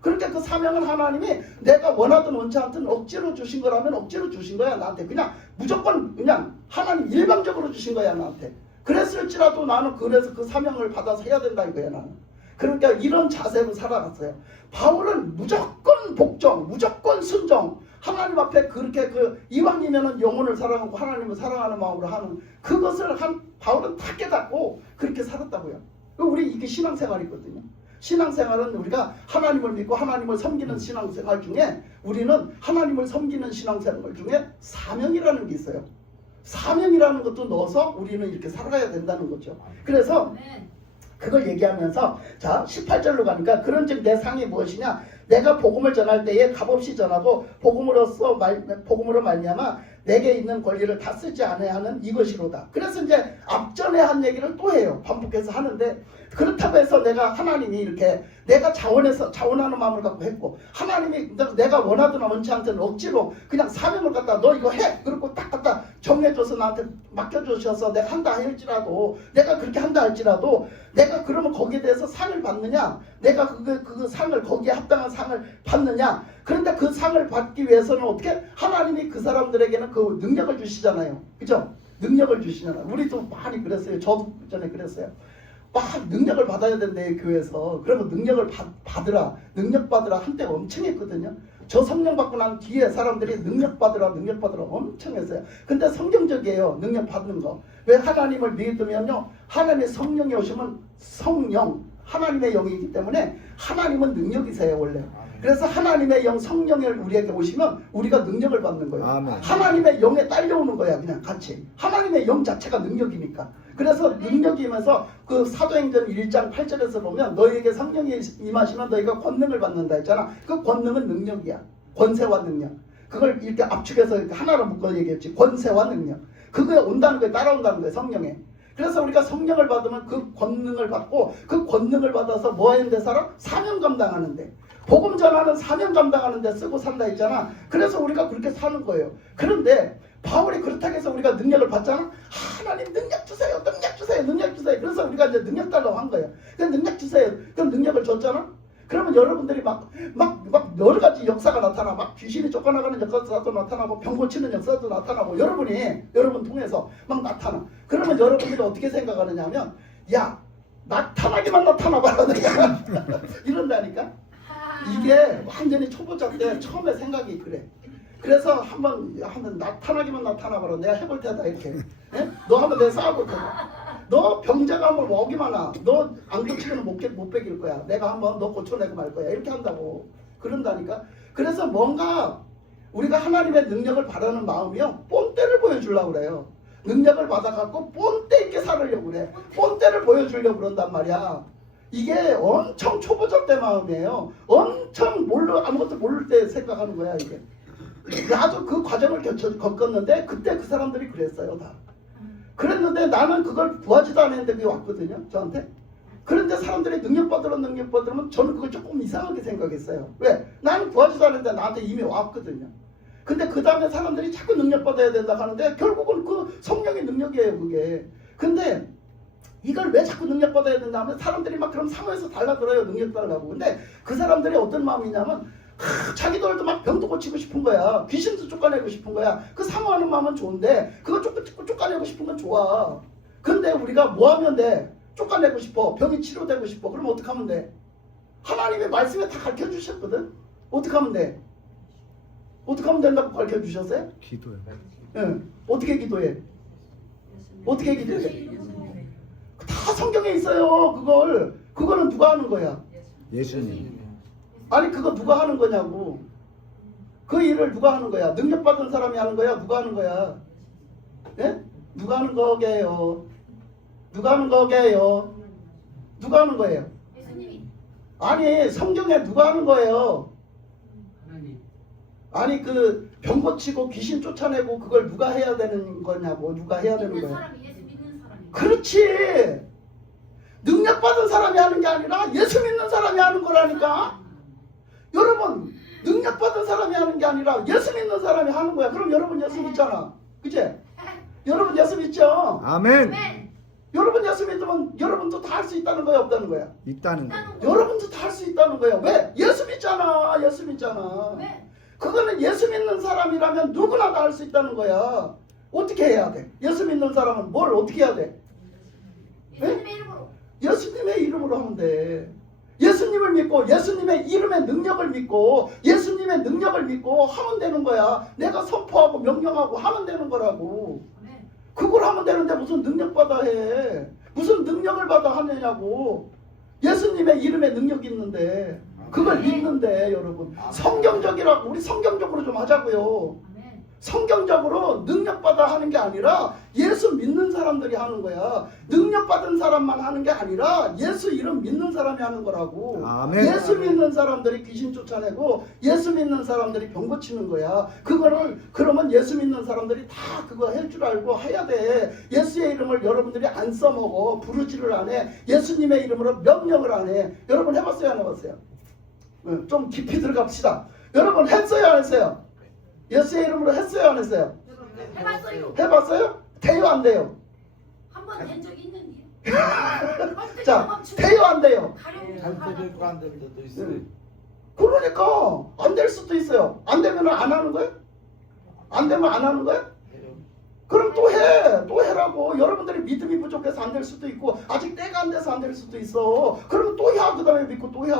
그렇게 그 사명은 하나님이 내가 원하든 원치 않든 억지로 주신 거라면 억지로 주신 거야 나한테. 그냥 무조건 그냥 하나님 일방적으로 주신 거야 나한테. 그랬을지라도 나는 그래서 그 사명을 받아서 해야 된다 이거야 나는. 그러니까 이런 자세로 살아갔어요. 바울은 무조건 복종, 무조건 순종. 하나님 앞에 그렇게 이왕이면은 영혼을 사랑하고 하나님을 사랑하는 마음으로 하는 그것을 바울은 다 깨닫고 그렇게 살았다고요. 우리 이게 신앙생활이거든요. 신앙생활은 우리가 하나님을 믿고 하나님을 섬기는 신앙생활 중에 우리는 하나님을 섬기는 신앙생활 중에 사명이라는 게 있어요. 사명이라는 것도 넣어서 우리는 이렇게 살아가야 된다는 거죠. 그래서 그걸 얘기하면서 자 18절로 가니까 그런즉 내 상이 무엇이냐 내가 복음을 전할 때에 값없이 전하고 복음으로 말미암아 내게 있는 권리를 다 쓰지 않아야 하는 이것이로다. 그래서 이제 앞전에 한 얘기를 또 해요. 반복해서 하는데 그렇다고 해서 내가 하나님이 이렇게 내가 자원하는 마음을 갖고 했고 하나님이 내가 원하든 원치 않든 억지로 그냥 사명을 갖다 너 이거 해 그리고 딱 갖다 정해줘서 나한테 맡겨주셔서 내가 한다 할지라도 내가 그렇게 한다 할지라도 내가 그러면 거기에 대해서 상을 받느냐 내가 그 상을 거기에 합당한 상을 받느냐. 그런데 그 상을 받기 위해서는 어떻게 하나님이 그 사람들에게는 그 능력을 주시잖아요. 그죠? 능력을 주시잖아요. 우리도 많이 그랬어요. 저도 전에 그랬어요. 막 능력을 받아야 된대 교회에서. 그러면 능력을 받으라 능력 받으라 한때 엄청 했거든요. 저 성령 받고 난 뒤에 사람들이 능력 받으라 엄청 했어요. 근데 성경적이에요. 능력 받는 거. 왜 하나님을 믿으면요 하나님의 성령이 오시면 성령 하나님의 영이기 때문에 하나님은 능력이세요 원래. 그래서 하나님의 영 성령을 우리에게 오시면 우리가 능력을 받는 거예요. 아멘. 하나님의 영에 딸려오는 거야 그냥 같이. 하나님의 영 자체가 능력이니까. 그래서 능력이면서 그 사도행전 1장 8절에서 보면 너희에게 성령이 임하시면 너희가 권능을 받는다 했잖아. 그 권능은 능력이야. 권세와 능력. 그걸 이렇게 압축해서 이렇게 하나로 묶어 얘기했지. 권세와 능력. 그거에 온다는 거에 따라온다는 거예요 성령에. 그래서 우리가 성령을 받으면 그 권능을 받고 그 권능을 받아서 뭐 하는데 살아? 사명 감당하는데. 복음 전하는 사명 감당하는데 쓰고 산다 했잖아. 그래서 우리가 그렇게 사는 거예요. 그런데 바울이 그렇다고 해서 우리가 능력을 받잖아. 하나님 능력 주세요. 그래서 우리가 이제 능력 달라고 한 거예요. 그냥 능력 주세요. 그럼 능력을 줬잖아. 그러면 여러분들이 막 여러 가지 역사가 나타나. 막 귀신이 쫓겨나가는 역사도 나타나고 병 고치는 역사도 나타나고 여러분 통해서 막 나타나. 그러면 여러분들이 어떻게 생각하느냐 하면 야 나타나기만 나타나봐라 이런다니까. 이게 완전히 초보자 때 처음에 생각이 그래. 그래서 한번 나타나기만 나타나봐라. 내가 해볼 테다 이렇게. 예? 너 한번 내가 싸워볼 테다. 너 병자가 한번 오기만 와. 너 안 고치면 못 베길 거야. 내가 한번 너 고쳐내고 말 거야. 이렇게 한다고. 그런다니까. 그래서 뭔가 우리가 하나님의 능력을 바라는 마음이요. 뽐때를 보여주려고 그래요. 능력을 받아갖고 뽐때 있게 살으려고 그래. 뽐때를 보여주려고 그런단 말이야. 이게 엄청 초보자 때 마음이에요. 엄청 아무것도 모를 때 생각하는 거야 이게. 나도 그 과정을 겪었는데 그때 그 사람들이 그랬어요 다. 그랬는데 나는 그걸 구하지도 않았는데 그게 왔거든요 저한테. 그런데 사람들이 능력 받으면 저는 그걸 조금 이상하게 생각했어요. 왜? 나는 구하지도 않았는데 나한테 이미 왔거든요. 근데 그 다음에 사람들이 자꾸 능력 받아야 된다 하는데 결국은 그 성령의 능력이에요 그게. 근데 이걸 왜 자꾸 능력 받아야 된다 하면 사람들이 막 그럼 사모해서 달라들어요 능력 달라고. 근데 그 사람들이 어떤 마음이냐면 자기들도 막 병도 고치고 싶은 거야. 귀신도 쫓아내고 싶은 거야. 그 사모하는 마음은 좋은데 그거 쫓아내고 싶은 건 좋아. 근데 우리가 뭐 하면 돼? 쫓아내고 싶어. 병이 치료되고 싶어. 그럼 어떻게 하면 돼? 하나님의 말씀에 다 가르쳐 주셨거든. 어떻게 하면 돼? 어떻게 하면 된다고 가르쳐 주셨어요? 기도해. 예. 어떻게 기도해? 어떻게 기도해? 다 성경에 있어요. 그거는 누가 하는 거야? 예수님. 아니 그거 누가 하는 거냐고. 그 일을 누가 하는 거야? 능력 받은 사람이 하는 거야? 누가 하는 거야? 예? 누가 하는 거게요? 누가 하는 거게요? 누가 하는 거예요? 예수님이. 아니 성경에 누가 하는 거예요? 아니 그 병 고치고 귀신 쫓아내고 그걸 누가 해야 되는 거냐고. 누가 해야 되는 믿는 거예요? 사람이 예수 믿는 사람이. 그렇지. 능력받은 사람이 하는 게 아니라 예수 믿는 사람이 하는 거라니까. 여러분 능력받은 사람이 하는 게 아니라 예수 믿는 사람이 하는 거야. 그럼 여러분 예수 믿잖아. 그치? 여러분 예수 믿죠? 아멘. 아멘. 여러분 예수 믿으면 여러분도 다 할 수 있다는 거야 없다는 거야? 있다는 거. 있다는 거. 여러분도 다 할 수 있다는 거야. 왜? 예수 믿잖아. 예수 믿잖아. 아멘. 그거는 예수 믿는 사람이라면 누구나 다 할 수 있다는 거야. 어떻게 해야 돼? 예수 믿는 사람은 뭘 어떻게 해야 돼? 예수님의 이름으로. 예수님의 이름으로 하면 돼. 예수님을 믿고 예수님의 이름의 능력을 믿고 예수님의 능력을 믿고 하면 되는 거야. 내가 선포하고 명령하고 하면 되는 거라고. 아멘. 그걸 하면 되는데 무슨 능력 받아 해. 무슨 능력을 받아 하느냐고. 예수님의 이름에 능력이 있는데 그걸 믿는데 여러분 성경적이라고. 우리 성경적으로 좀 하자고요. 아멘. 성경적으로 능력받아 하는 게 아니라 예수 믿는 사람들이 하는 거야. 능력받은 사람만 하는 게 아니라 예수 이름 믿는 사람이 하는 거라고. 아멘. 예수 믿는 사람들이 귀신 쫓아내고 예수 믿는 사람들이 병 고치는 거야. 그거는 그러면 예수 믿는 사람들이 다 그거 할 줄 알고 해야 돼. 예수의 이름을 여러분들이 안 써먹어. 부르지를 안 해. 예수님의 이름으로 명령을 안 해. 여러분 해봤어요 안 해봤어요? 좀 깊이 들어갑시다. 여러분 했어요 안 했어요? 예수의 이름으로 했어요 안 했어요? 해봤어요. 해봤어요? 돼요 안 돼요? 한 번 된 적 있는데요. 자 돼요 안 돼요? 잘되고 안 될 때도 있어요. 그러니까 안 될 수도 있어요. 안 되면 안 하는 거예요? 안 되면 안 하는 거예요? 그럼 또 해. 또 해라고. 여러분들이 믿음이 부족해서 안 될 수도 있고 아직 때가 안 돼서 안 될 수도 있어. 그러면 또 해. 그 다음에 믿고 또 해.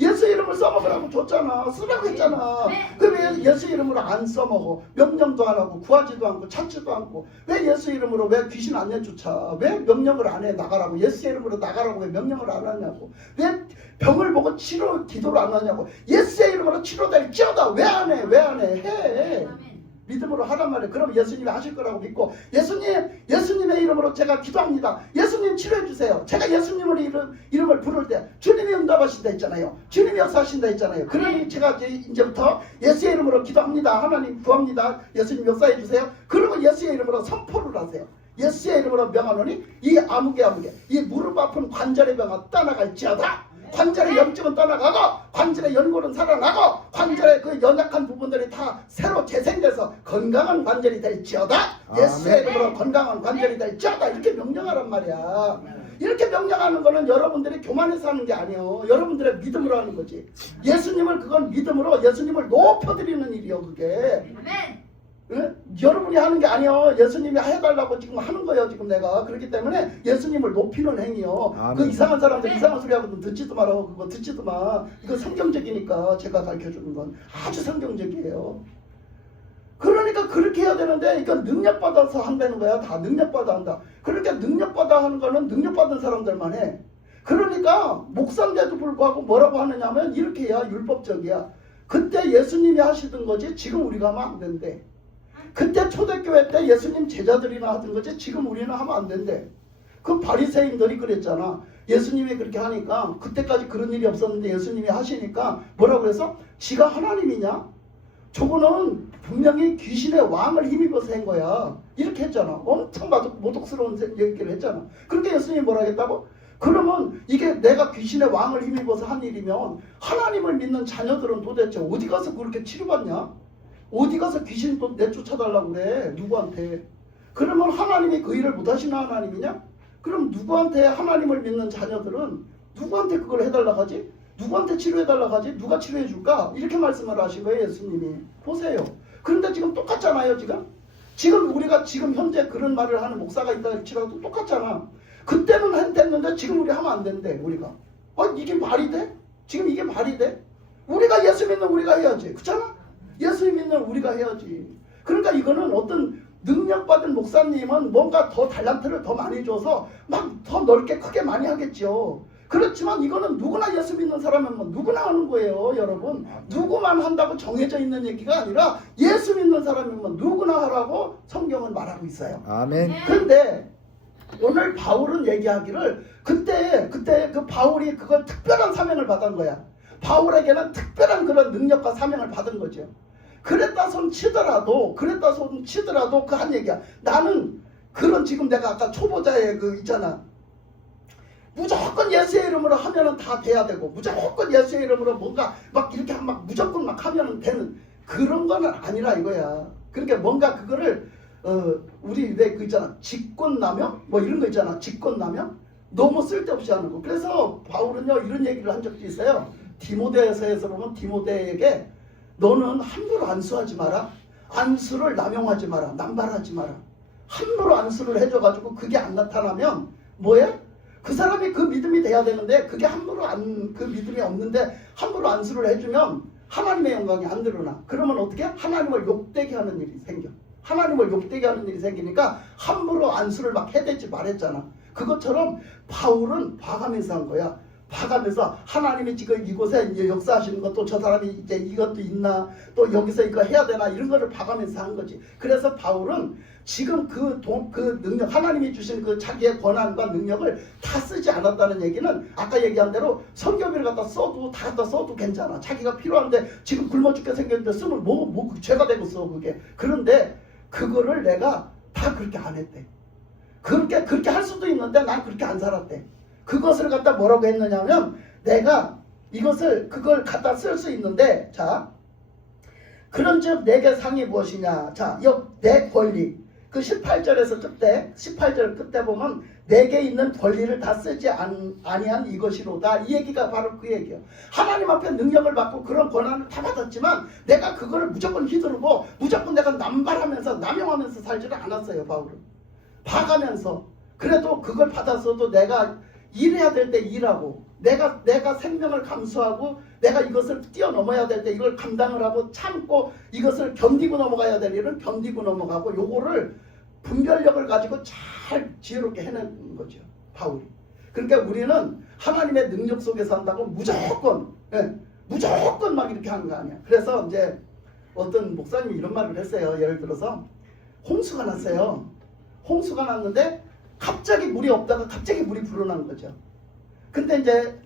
예수 이름을 써먹으라고 줬잖아. 쓰라고 했잖아. 네. 그럼 왜 예수 이름으로 안 써먹어? 명령도 안 하고 구하지도 않고 찾지도 않고 왜 예수 이름으로 왜 귀신 안 내쫓아? 왜 명령을 안 해? 나가라고. 예수 이름으로 나가라고 왜 명령을 안 하냐고. 왜 병을 보고 치료 기도를 안 하냐고. 예수의 이름으로 치료될지어다. 왜 안 해? 왜 안 해? 해. 아멘. 믿음으로 하란 말이에요. 그럼 예수님이 하실 거라고 믿고 예수님의 이름으로 제가 기도합니다. 예수님 치료해 주세요. 제가 예수님으로 이름을 부를 때 주님이 응답하신다 했잖아요. 주님이 역사하신다 했잖아요. 그러니 제가 이제부터 예수의 이름으로 기도합니다. 하나님 구합니다. 예수님 역사해 주세요. 그리고 예수의 이름으로 선포를 하세요. 예수의 이름으로 명하노니 이 아무개 이 무릎 아픈 관절의 병아 떠나갈지어다. 관절의 염증은 떠나가고 관절의 연골은 살아나고 관절의 그 연약한 부분들이 다 새로 재생돼서 건강한 관절이 될지어다. 예수의 이름으로 건강한 관절이 될지어다. 이렇게 명령하란 말이야. 이렇게 명령하는 거는 여러분들이 교만해서 하는 게 아니에요. 여러분들의 믿음으로 하는 거지. 예수님을 그건 믿음으로 예수님을 높여드리는 일이요 그게. 아멘. 응? 여러분이 하는 게 아니요. 예수님이 해달라고 지금 하는 거예요. 지금 내가. 그렇기 때문에 예수님을 높이는 행위요. 아멘. 그 이상한 사람들 네. 이상한 소리 하고 듣지도 마라. 그거 듣지도 마. 이거 성경적이니까 제가 가르쳐주는 건 아주 성경적이에요. 그러니까 그렇게 해야 되는데 이건 능력받아서 한다는 거야. 다 능력받아 한다. 그러니까 능력받아 하는 거는 능력받은 사람들만 해. 그러니까 목사인데도 불구하고 뭐라고 하느냐면 이렇게 해야 율법적이야. 그때 예수님이 하시던 거지 지금 우리가 하면 안 된대. 그때 초대교회 때 예수님 제자들이나 하던 거지 지금 우리는 하면 안 된대. 그 바리새인들이 그랬잖아. 예수님이 그렇게 하니까 그때까지 그런 일이 없었는데 예수님이 하시니까 뭐라고 해서 지가 하나님이냐? 저거는 분명히 귀신의 왕을 힘입어서 한 거야. 이렇게 했잖아. 엄청 모독스러운 얘기를 했잖아. 그렇게 예수님이 뭐라 했다고? 그러면 이게 내가 귀신의 왕을 힘입어서 한 일이면 하나님을 믿는 자녀들은 도대체 어디 가서 그렇게 치료받냐? 어디 가서 귀신 또 내쫓아달라고 그래? 누구한테? 그러면 하나님이 그 일을 못하시는 하나님이냐? 그럼 누구한테 하나님을 믿는 자녀들은 누구한테 그걸 해달라고 하지? 누구한테 치료해달라고 하지? 누가 치료해줄까? 이렇게 말씀을 하신 거예요 예수님이. 보세요. 그런데 지금 똑같잖아요 지금 우리가 지금 현재 그런 말을 하는 목사가 있다 할지라도 똑같잖아. 그때는 했는데 지금 우리 하면 안 된대 우리가. 이게 말이 돼? 지금 이게 말이 돼? 우리가 예수 믿는 우리가 해야지. 그렇잖아? 예수 믿는 우리가 해야지. 그러니까 이거는 어떤 능력받은 목사님은 뭔가 더 달란트를 더 많이 줘서 막 더 넓게 크게 많이 하겠죠. 그렇지만 이거는 누구나 예수 믿는 사람은 뭐 누구나 하는 거예요 여러분. 누구만 한다고 정해져 있는 얘기가 아니라 예수 믿는 사람이면 누구나 하라고 성경은 말하고 있어요. 아멘. 근데 오늘 바울은 얘기하기를 그때 그 바울이 그걸 특별한 사명을 받은 거야. 바울에게는 특별한 그런 능력과 사명을 받은 거죠. 그랬다 손 치더라도 그 한 얘기야. 나는 그런 지금 내가 아까 초보자의 그 있잖아. 무조건 예수의 이름으로 하면은 다 돼야 되고 무조건 예수의 이름으로 뭔가 막 이렇게 막 무조건 막 하면은 되는 그런 거는 아니라 이거야. 그러니까 뭔가 그거를 우리 왜 그 있잖아 직권남용 뭐 이런 거 있잖아 직권남용 너무 쓸데없이 하는 거. 그래서 바울은요 이런 얘기를 한 적도 있어요. 디모데에서 보면 디모데에게 너는 함부로 안수하지 마라. 안수를 남용하지 마라. 남발하지 마라. 함부로 안수를 해줘가지고 그게 안 나타나면 뭐야? 그 사람이 그 믿음이 돼야 되는데 그게 그 믿음이 없는데 함부로 안수를 해주면 하나님의 영광이 안 드러나. 그러면 어떻게? 하나님을 욕되게 하는 일이 생겨. 하나님을 욕되게 하는 일이 생기니까 함부로 안수를 막 해대지 말했잖아. 그것처럼 바울은 봐가면서 한 거야. 봐가면서 하나님이 지금 이곳에 이제 역사하시는 것도 저 사람이 이제 이것도 있나 또 여기서 이거 해야 되나 이런 거를 봐가면서 한 거지. 그래서 바울은 지금 그 능력 하나님이 주신 그 자기의 권한과 능력을 다 쓰지 않았다는 얘기는 아까 얘기한 대로 성경비를 다 갖다 써도 괜찮아. 자기가 필요한데 지금 굶어 죽게 생겼는데 쓰면 뭐 죄가 되겠어 그게. 그런데 그거를 내가 다 그렇게 안 했대. 그렇게 할 수도 있는데 난 그렇게 안 살았대. 그것을 갖다 뭐라고 했느냐면 내가 그걸 갖다 쓸 수 있는데 자 그런즉 내게 상이 무엇이냐. 자 내 권리 그 18절에서 18절 끝에 보면 내게 있는 권리를 다 쓰지 아니한 이것이로다. 이 얘기가 바로 그 얘기예요. 하나님 앞에 능력을 받고 그런 권한을 다 받았지만 내가 그거를 무조건 휘두르고 무조건 내가 남발하면서 남용하면서 살지를 않았어요. 바울은 봐가면서 그래도 그걸 받았어도 내가 일해야 될 때 일하고 내가 생명을 감수하고 내가 이것을 뛰어넘어야 될 때 이걸 감당을 하고 참고 이것을 견디고 넘어가야 될 일은 견디고 넘어가고 요거를 분별력을 가지고 잘 지혜롭게 해내는 거죠. 바울이. 그러니까 우리는 하나님의 능력 속에서 한다고 무조건 막 이렇게 하는 거 아니야. 그래서 이제 어떤 목사님이 이런 말을 했어요. 예를 들어서 홍수가 났어요. 홍수가 났는데 갑자기 물이 없다가 갑자기 물이 불어난 거죠. 근데 이제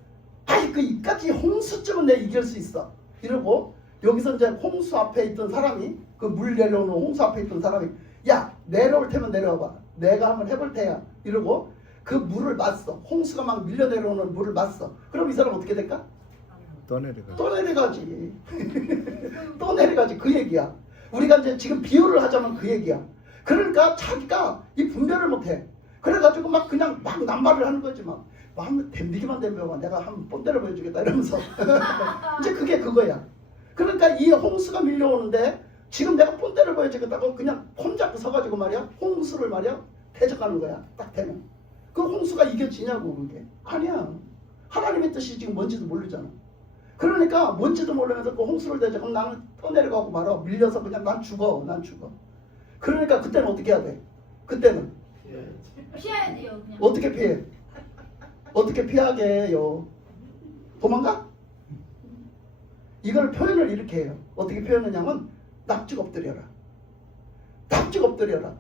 그 이까지 홍수쯤은 내가 이길 수 있어 이러고 여기서 이제 홍수 앞에 있던 사람이 그 물 내려오는 홍수 앞에 있던 사람이 야 내려올 테면 내려와봐 내가 한번 해볼 테야 이러고 그 물을 맞어. 홍수가 막 밀려 내려오는 물을 맞어. 그럼 이 사람 어떻게 될까? 또 내려가. 또 내려가지. 또 내려가지. 그 얘기야. 우리가 이제 지금 비유를 하자면 그 얘기야. 그러니까 자기가 이 분별을 못해. 그래가지고 막 그냥 막 남발을 하는 거지 막 한번 댐비기만 댐벼봐 내가 한번 뽐대를 보여주겠다 이러면서 이제 그게 그거야. 그러니까 이 홍수가 밀려오는데 지금 내가 뽐대를 보여주겠다고 그냥 폼 잡고 서가지고 말이야 홍수를 말이야 대적하는 거야. 딱 되면 그 홍수가 이겨지냐고. 그게 아니야. 하나님의 뜻이 지금 뭔지도 모르잖아. 그러니까 뭔지도 모르면서 그 홍수를 대적하면 나는 떠내려가고 말아. 밀려서 그냥 난 죽어. 그러니까 그때는 어떻게 해야 돼? 그때는 피해야 돼요. 그냥. 어떻게 피해? 어떻게 피하게 해요? 도망가? 이걸 표현을 이렇게 해요. 어떻게 표현하냐면 납죽 엎드려라. 납죽 엎드려라.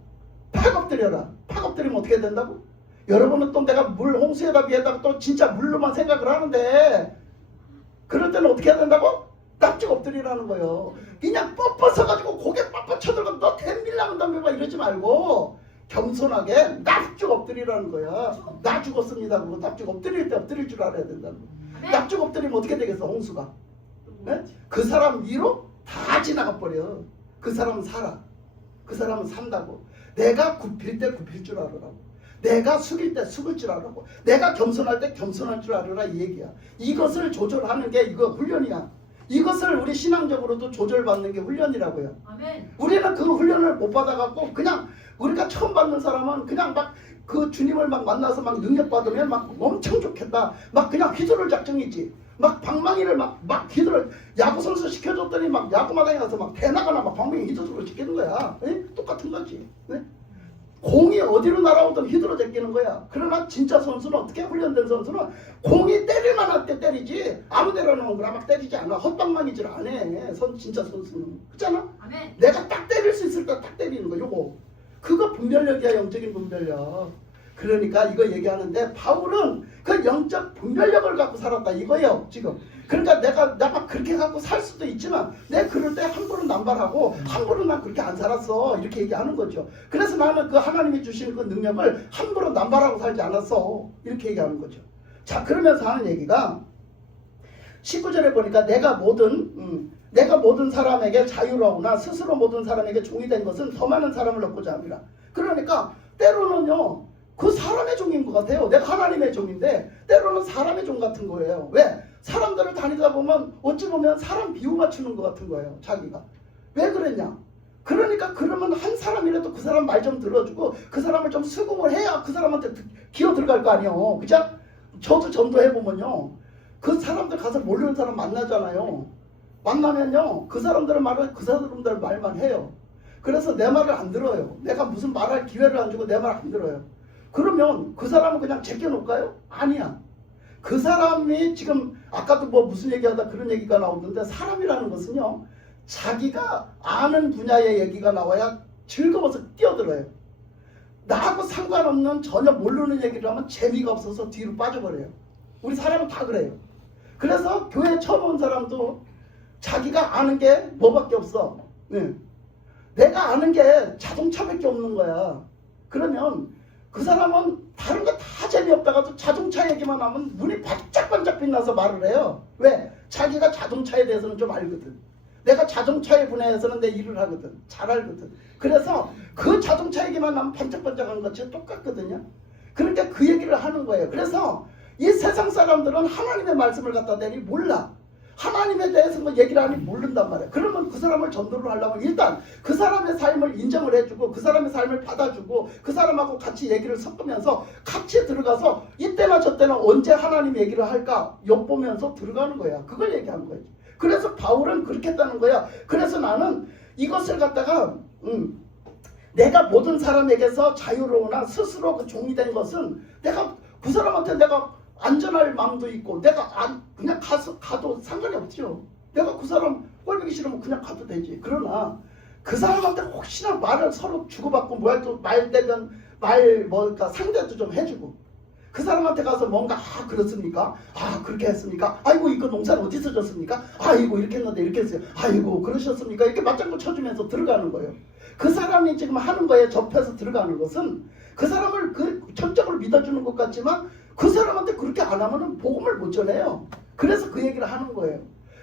팍 엎드려라. 팍 엎드리면 어떻게 된다고? 여러분은 또 내가 물 홍수에다 비해다가 또 진짜 물로만 생각을 하는데 그럴 때는 어떻게 해야 된다고? 납죽 엎드리라는 거예요. 그냥 뻣뻣서가지고 고개 뻣뻣 쳐들고 너 댐빌라면 덤벼봐 이러지 말고 겸손하게 납죽 엎드리라는 거야. 나 죽었습니다. 그리고 납죽 엎드릴 때 엎드릴 줄 알아야 된다는 거야. 납죽 엎드리면 어떻게 되겠어 홍수가? 네? 그 사람 위로 다 지나가 버려. 그 사람은 살아. 그 사람은 산다고. 내가 굽힐 때 굽힐 줄 알으라고. 내가 숙일 때 숙을 줄 알라고. 내가 겸손할 때 겸손할 줄 알으라 이 얘기야. 이것을 조절하는 게 이거 훈련이야. 이것을 우리 신앙적으로도 조절받는 게 훈련이라고요. 아멘. 우리는 그 훈련을 못 받아갖고 그냥 우리가 처음 받는 사람은 그냥 막 그 주님을 막 만나서 막 능력 받으면 막 엄청 좋겠다. 막 그냥 휘두를 작정이지. 막 방망이를 막 휘두를 야구 선수 시켜줬더니 막 야구마당에 가서 막 대나가나 막 방망이 휘두르고 시키는 거야. 에? 똑같은 거지. 네? 공이 어디로 날아오든 휘두르 제끼는 거야. 그러나 진짜 선수는 어떻게 훈련된 선수는 공이 때릴만 할 때 때리지 아무 데나 놓은 거나 막 때리지 않아. 헛방망이질 안 해. 진짜 선수는. 그렇잖아? 아멘. 내가 딱 때릴 수 있을 때 딱 때리는 거. 요거. 그거 분별력이야. 영적인 분별력. 그러니까 이거 얘기하는데 바울은 그 영적 분별력을 갖고 살았다 이거예요 지금. 그러니까 내가 그렇게 갖고 살 수도 있지만 내 그럴 때 함부로 남발하고 함부로 난 그렇게 안 살았어 이렇게 얘기하는 거죠. 그래서 나는 그 하나님이 주신 그 능력을 함부로 남발하고 살지 않았어 이렇게 얘기하는 거죠. 자 그러면서 하는 얘기가 19절에 보니까 내가 모든 사람에게 자유로우나 스스로 모든 사람에게 종이 된 것은 더 많은 사람을 얻고자 합니다. 그러니까 때로는요 그 사람의 종인 것 같아요. 내가 하나님의 종인데 때로는 사람의 종 같은 거예요. 왜? 사람들을 다니다 보면 어찌 보면 사람 비유 맞추는 것 같은 거예요. 자기가. 왜 그랬냐? 그러니까 그러면 한 사람이라도 그 사람 말 좀 들어주고 그 사람을 좀 수긍을 해야 그 사람한테 기어 들어갈 거 아니에요. 그죠? 저도 전도해보면요. 그 사람들 가서 모르는 사람 만나잖아요. 만나면요. 그 사람들 말만 해요. 그래서 내 말을 안 들어요. 내가 무슨 말할 기회를 안 주고 내 말 안 들어요. 그러면 그 사람은 그냥 제껴놓을까요? 아니야. 그 사람이 지금 아까도 뭐 무슨 얘기하다 그런 얘기가 나오던데 사람이라는 것은요. 자기가 아는 분야의 얘기가 나와야 즐거워서 뛰어들어요. 나하고 상관없는 전혀 모르는 얘기를 하면 재미가 없어서 뒤로 빠져버려요. 우리 사람은 다 그래요. 그래서 교회 처음 온 사람도 자기가 아는 게 뭐밖에 없어. 네. 내가 아는 게 자동차밖에 없는 거야. 그러면 그 사람은 다른 거 다 재미없다가도 자동차 얘기만 하면 눈이 반짝반짝 빛나서 말을 해요. 왜? 자기가 자동차에 대해서는 좀 알거든. 내가 자동차의 분야에서는 내 일을 하거든. 잘 알거든. 그래서 그 자동차 얘기만 하면 반짝반짝한 것이 똑같거든요. 그러니까 그 얘기를 하는 거예요. 그래서 이 세상 사람들은 하나님의 말씀을 갖다 대니 몰라. 하나님에 대해서 뭐 얘기를 하니 모른단 말이야. 그러면 그 사람을 전도를 하려면 일단 그 사람의 삶을 인정을 해주고 그 사람의 삶을 받아주고 그 사람하고 같이 얘기를 섞으면서 같이 들어가서 이때나 저때나 언제 하나님 얘기를 할까 엿보면서 들어가는 거야. 그걸 얘기하는 거지. 그래서 바울은 그렇게 했다는 거야. 그래서 나는 이것을 갖다가 내가 모든 사람에게서 자유로우나 스스로 그 종이 된 것은 내가 그 사람한테 내가 안전할 마음도 있고 내가 그냥 가도 상관이 없죠. 내가 그 사람 꼴보기 싫으면 그냥 가도 되지. 그러나 그 사람한테 혹시나 말을 서로 주고받고 말되면 뭘까 상대도 좀 해주고 그 사람한테 가서 뭔가 그렇습니까? 그렇게 했습니까? 아이고 이거 농사는 어디서 졌습니까? 아이고 이렇게 했는데 이렇게 했어요. 아이고 그러셨습니까? 이렇게 맞장구 쳐주면서 들어가는 거예요. 그 사람이 지금 하는 거에 접해서 들어가는 것은 그 사람을 그 전적으로 믿어주는 것 같지만 그 사람한테 그렇게 안 하면은 복음을 못 전해요. 그래서 그 얘기를 하는 거예요.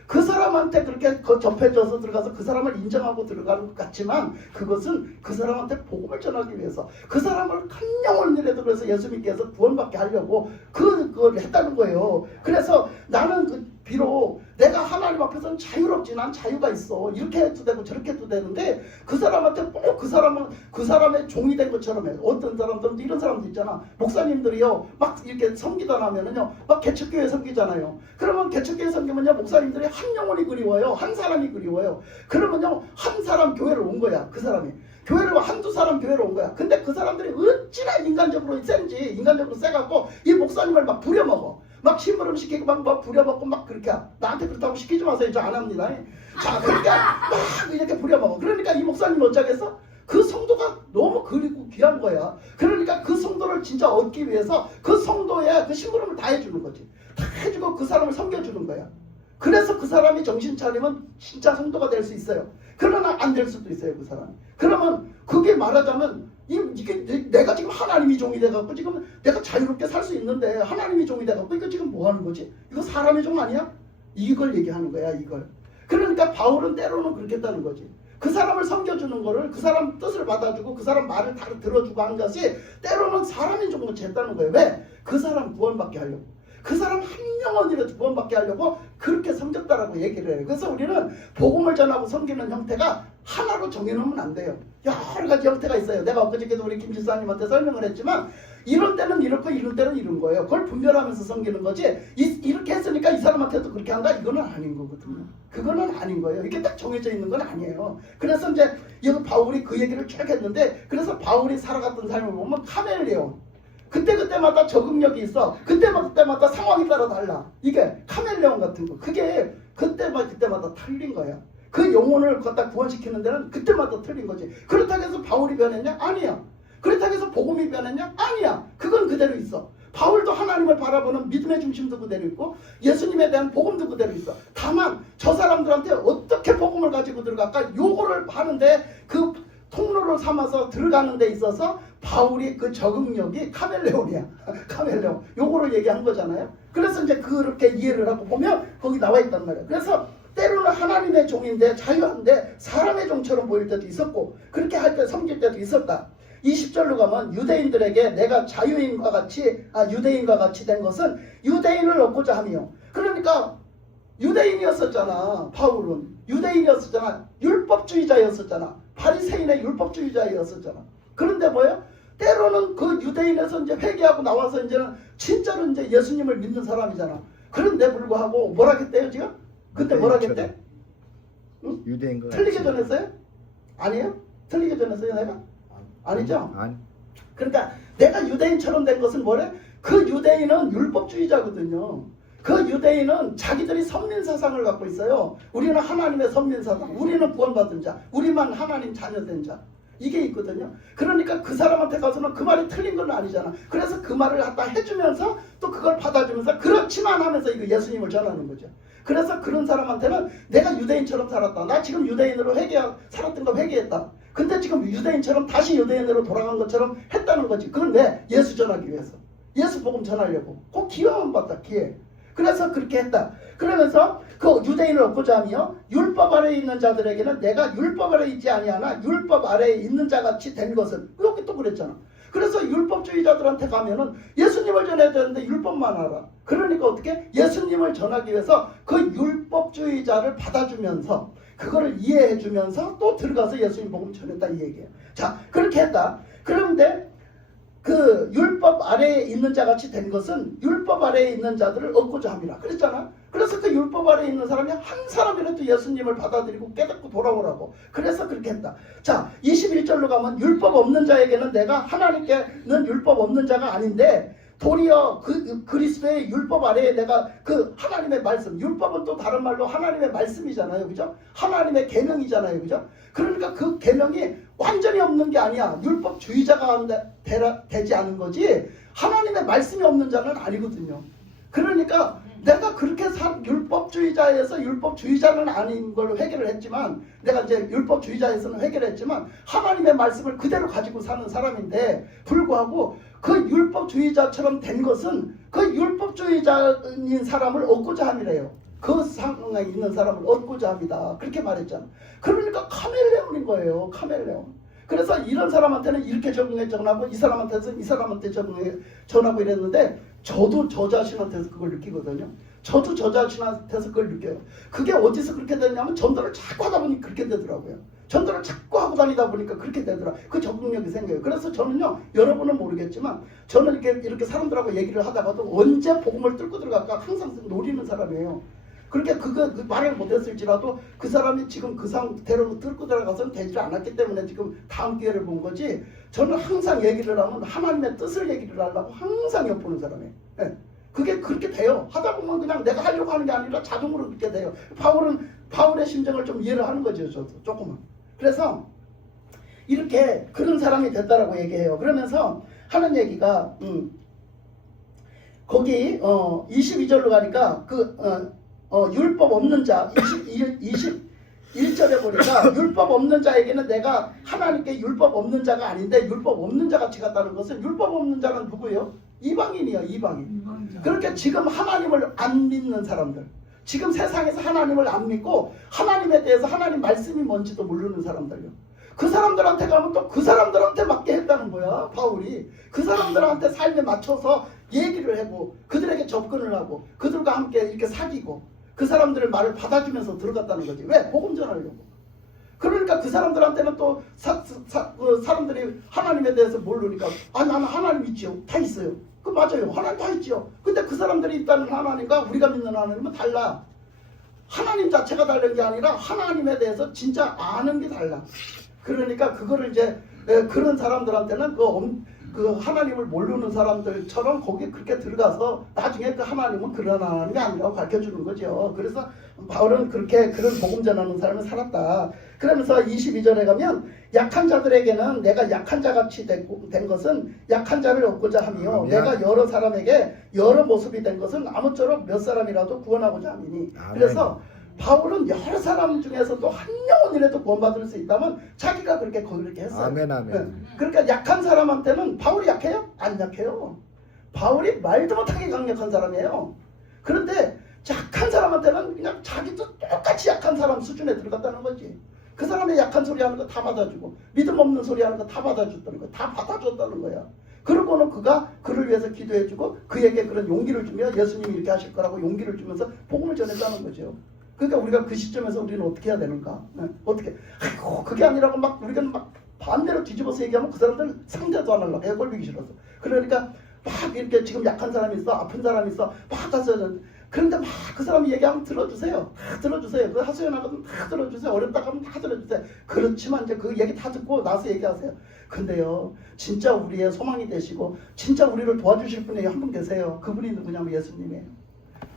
그 사람한테 그렇게 접해져서 들어가서 그 사람을 인정하고 들어가는 것 같지만 그것은 그 사람한테 복음을 전하기 위해서 그 사람을 한 영혼이라도 그래서 예수님께서 구원받게 하려고 그걸 했다는 거예요. 그래서 나는 비록 내가 하나님 앞에서는 자유롭지 난 자유가 있어. 이렇게 해도 되고 저렇게 해도 되는데 그 사람한테 꼭 그 사람은 그 사람의 종이 된 것처럼 해. 어떤 사람들은 이런 사람도 있잖아. 목사님들이요 막 이렇게 섬기다 나면은요 막 개척교회 섬기잖아요. 그러면 개척교회 섬기면요 목사님들이 한 영혼이 그리워요. 한 사람이 그리워요. 그러면요 한 사람 교회를 온 거야. 그 사람이 교회를 한두 사람 교회로 온 거야. 근데 그 사람들이 어찌나 인간적으로 센지 인간적으로 세갖고 이 목사님을 막 부려먹어. 막 심부름 시키고 막 부려먹고 막 그렇게 나한테 그렇다고 시키지 마세요. 저 안 합니다. 자 그러니까 막 이렇게 부려먹어. 그러니까 이 목사님 어쩌겠어? 그 성도가 너무 그리고 귀한 거야. 그러니까 그 성도를 진짜 얻기 위해서 그 성도의 그 심부름을 다 해주는 거지. 다 해주고 그 사람을 섬겨주는 거야. 그래서 그 사람이 정신 차리면 진짜 성도가 될 수 있어요. 그러나 안 될 수도 있어요. 그 사람이. 그러면 그게 말하자면 이게 내가 지금 하나님이 종이 돼갖고 지금 내가 자유롭게 살 수 있는데 하나님이 종이 돼갖고 이거 지금 뭐 하는 거지? 이거 사람의 종 아니야? 이걸 얘기하는 거야. 이걸. 그러니까 바울은 때로는 그렇게 했다는 거지. 그 사람을 섬겨주는 거를 그 사람 뜻을 받아주고 그 사람 말을 다 들어주고 한 것이 때로는 사람인 종으로 했다는 거예요. 왜? 그 사람 구원받게 하려고. 그 사람 한 영혼이라도 구원받게 하려고 그렇게 섬겼다라고 얘기를 해요. 그래서 우리는 복음을 전하고 섬기는 형태가 하나로 정해놓으면 안 돼요. 여러 가지 형태가 있어요. 내가 엊그저께도 우리 김 지사님한테 설명을 했지만 이런 때는 이렇고 이런 때는 이런 거예요. 그걸 분별하면서 섬기는 거지 이렇게 했으니까 이 사람한테도 그렇게 한다? 이거는 아닌 거거든요. 그거는 아닌 거예요. 이게 딱 정해져 있는 건 아니에요. 그래서 이제 여기 바울이 그 얘기를 쭉 했는데 그래서 바울이 살아갔던 삶을 보면 카멜레온 그때마다 적응력이 있어. 그때마다 상황이 따라 달라. 이게 카멜레온 같은 거. 그게 그때마다 틀린 거야. 그 영혼을 갖다 구원시키는 데는 그때마다 틀린 거지. 그렇다고 해서 바울이 변했냐? 아니야. 그렇다고 해서 복음이 변했냐? 아니야. 그건 그대로 있어. 바울도 하나님을 바라보는 믿음의 중심도 그대로 있고 예수님에 대한 복음도 그대로 있어. 다만 저 사람들한테 어떻게 복음을 가지고 들어갈까? 요거를 하는데 그 통로를 삼아서 들어가는 데 있어서 바울이 그 적응력이 카멜레온이야. 카멜레온. 요거를 얘기한 거잖아요. 그래서 이제 그렇게 이해를 하고 보면 거기 나와 있단 말이야. 그래서 때로는 하나님의 종인데 자유한데 사람의 종처럼 보일 때도 있었고 그렇게 할 때 섬길 때도 있었다. 20절로 가면 유대인들에게 내가 자유인과 같이 유대인과 같이 된 것은 유대인을 얻고자 함이요. 그러니까 유대인이었었잖아. 바울은 유대인이었었잖아. 율법주의자였었잖아. 바리새인의 율법주의자였었잖아. 그런데 뭐예요? 때로는 그 유대인에서 이제 회개하고 나와서 이제는 진짜로 이제 예수님을 믿는 사람이잖아. 그런데 불구하고 뭐라겠대요 지금? 그때 뭐라겠대? 응? 유대인과 틀리게 전했어요? 아니에요? 틀리게 전했어요 내가? 아니죠? 아니. 그러니까 내가 유대인처럼 된 것은 뭐래? 그 유대인은 율법주의자거든요. 그 유대인은 자기들이 선민사상을 갖고 있어요. 우리는 하나님의 선민사상, 우리는 구원받은 자, 우리만 하나님 자녀된 자, 이게 있거든요. 그러니까 그 사람한테 가서는 그 말이 틀린 건 아니잖아. 그래서 그 말을 갖다 해주면서 또 그걸 받아주면서 그렇지만 하면서 이거 예수님을 전하는 거죠. 그래서 그런 사람한테는 내가 유대인처럼 살았다. 나 지금 유대인으로 살았던 거 회개했다. 근데 지금 유대인처럼 다시 유대인으로 돌아간 것처럼 했다는 거지. 그건 왜? 예수 전하기 위해서. 예수 복음 전하려고. 꼭 기회만 받다. 기회. 그래서 그렇게 했다. 그러면서 그 유대인을 얻고자 하며 율법 아래에 있는 자들에게는 내가 율법 아래에 있지 아니하나 율법 아래에 있는 자같이 된 것은 여기 또 그랬잖아. 그래서 율법주의자들한테 가면은 예수님을 전해야 되는데 율법만 알아. 그러니까 어떻게? 예수님을 전하기 위해서 그 율법주의자를 받아주면서 그거를 이해해주면서 또 들어가서 예수님 복음 전했다 이 얘기예요. 자, 그렇게 했다. 그런데 그 율법 아래에 있는 자같이 된 것은 율법 아래에 있는 자들을 얻고자 함이라 그랬잖아. 그래서 그 율법 아래에 있는 사람이 한 사람이라도 예수님을 받아들이고 깨닫고 돌아오라고. 그래서 그렇게 했다. 자, 21절로 가면 율법 없는 자에게는 내가 하나님께는 율법 없는 자가 아닌데 도리어 그 그리스도의 율법 아래에 내가 그 하나님의 말씀, 율법은 또 다른 말로 하나님의 말씀이잖아요. 그죠? 하나님의 계명이잖아요. 그죠? 그러니까 그 계명이 완전히 없는 게 아니야. 율법주의자가 되지 않은 거지 하나님의 말씀이 없는 자는 아니거든요. 그러니까 내가 그렇게 율법주의자에서 율법주의자는 아닌 걸로 회개를 했지만 내가 이제 율법주의자에서는 회개를 했지만 하나님의 말씀을 그대로 가지고 사는 사람인데 불구하고 그 율법주의자처럼 된 것은 그 율법주의자인 사람을 얻고자 함이래요. 그 상황에 있는 사람을 얻고자 합니다. 그렇게 말했잖아. 그러니까 카멜레온인 거예요. 카멜레온. 그래서 이런 사람한테는 이렇게 적응해 전하고 이 사람한테는 이 사람한테 적응해 전하고 이랬는데 저도 저 자신한테서 그걸 느끼거든요. 저도 저 자신한테서 그걸 느껴요. 그게 어디서 그렇게 되냐면 전도를 자꾸 하다 보니 그렇게 되더라고요. 전도를 자꾸 하고 다니다 보니까 그렇게 되더라. 그 적응력이 생겨요. 그래서 저는요, 여러분은 모르겠지만 저는 이렇게 사람들하고 얘기를 하다가도 언제 복음을 뚫고 들어갈까 항상 노리는 사람이에요. 그렇게 그 말을 못했을지라도 그 사람이 지금 그 상태로 뚫고 들어가서는 되지 않았기 때문에 지금 다음 기회를 본 거지. 저는 항상 얘기를 하면 하나님의 뜻을 얘기를 하려고 항상 엿보는 사람이에요. 네. 그게 그렇게 돼요. 하다 보면 그냥 내가 하려고 하는 게 아니라 자동으로 그렇게 돼요. 바울의 심정을 좀 이해를 하는 거죠. 저도 조금은. 그래서 이렇게 그런 사람이 됐다라고 얘기해요. 그러면서 하는 얘기가 거기 22절로 가니까 율법 없는 자 21절에 보니까 율법 없는 자에게는 내가 하나님께 율법 없는 자가 아닌데 율법 없는 자 같이 갔다는 것은 율법 없는 자는 누구예요? 이방인이요. 이방인. 그렇게 지금 하나님을 안 믿는 사람들, 지금 세상에서 하나님을 안 믿고 하나님에 대해서 하나님 말씀이 뭔지도 모르는 사람들요. 그 사람들한테 가면 또 그 사람들한테 맞게 했다는 거야. 바울이 그 사람들한테 삶에 맞춰서 얘기를 하고 그들에게 접근을 하고 그들과 함께 이렇게 사귀고 그 사람들의 말을 받아주면서 들어갔다는 거지. 왜? 복음 전하려고. 그러니까 그 사람들한테는 또 사람들이 하나님에 대해서 모르니까 나는 하나님 있지요. 다 있어요. 그 맞아요. 하나님 다 있지요. 근데 그 사람들이 있다는 하나님과 우리가 믿는 하나님은 달라. 하나님 자체가 다른 게 아니라 하나님에 대해서 진짜 아는 게 달라. 그러니까 그거를 이제 그런 사람들한테는 그 하나님을 모르는 사람들처럼 거기에 그렇게 들어가서 나중에 그 하나님은 그런 하나님이 아니라고 가르쳐주는 거죠. 그래서 바울은 그렇게 그런 복음 전하는 삶을 살았다. 그러면서 22절에 가면 약한 자들에게는 내가 약한 자같이 된 것은 약한 자를 얻고자 하며 아멘. 내가 여러 사람에게 여러 모습이 된 것은 아무쪼록 몇 사람이라도 구원하고자 함이니. 아멘. 그래서 바울은 여러 사람 중에서도 한 영혼이라도 구원받을 수 있다면 자기가 그렇게 했어요. 아멘, 아멘. 네. 그러니까 약한 사람한테는 바울이 약해요? 안 약해요. 바울이 말도 못하게 강력한 사람이에요. 그런데 약한 사람한테는 그냥 자기도 똑같이 약한 사람 수준에 들어갔다는 거지. 그 사람의 약한 소리 하는 거 다 받아주고 믿음 없는 소리 하는 거 다 받아줬다는 거야. 다 받아줬다는 거야. 그러고는 그가 그를 위해서 기도해주고 그에게 그런 용기를 주며 예수님이 이렇게 하실 거라고 용기를 주면서 복음을 전했다는 거죠. 그러니까 우리가 그 시점에서 우리는 어떻게 해야 되는가? 네? 어떻게? 아이고 그게 아니라고 막 우리가 막 반대로 뒤집어서 얘기하면 그 사람들 상대도 안 하려고 해. 꼴보기 싫어서. 그러니까 막 이렇게 지금 약한 사람이 있어, 아픈 사람이 있어, 막 가서 그런데 막 그 사람이 얘기하면 들어주세요. 다 들어주세요. 그 하소연하거든 다 들어주세요. 어렵다 하면 다 들어주세요. 그렇지만 이제 그 얘기 다 듣고 나서 얘기하세요. 근데요, 진짜 우리의 소망이 되시고 진짜 우리를 도와주실 분이 한 분 계세요. 그분이 누구냐면 예수님이에요.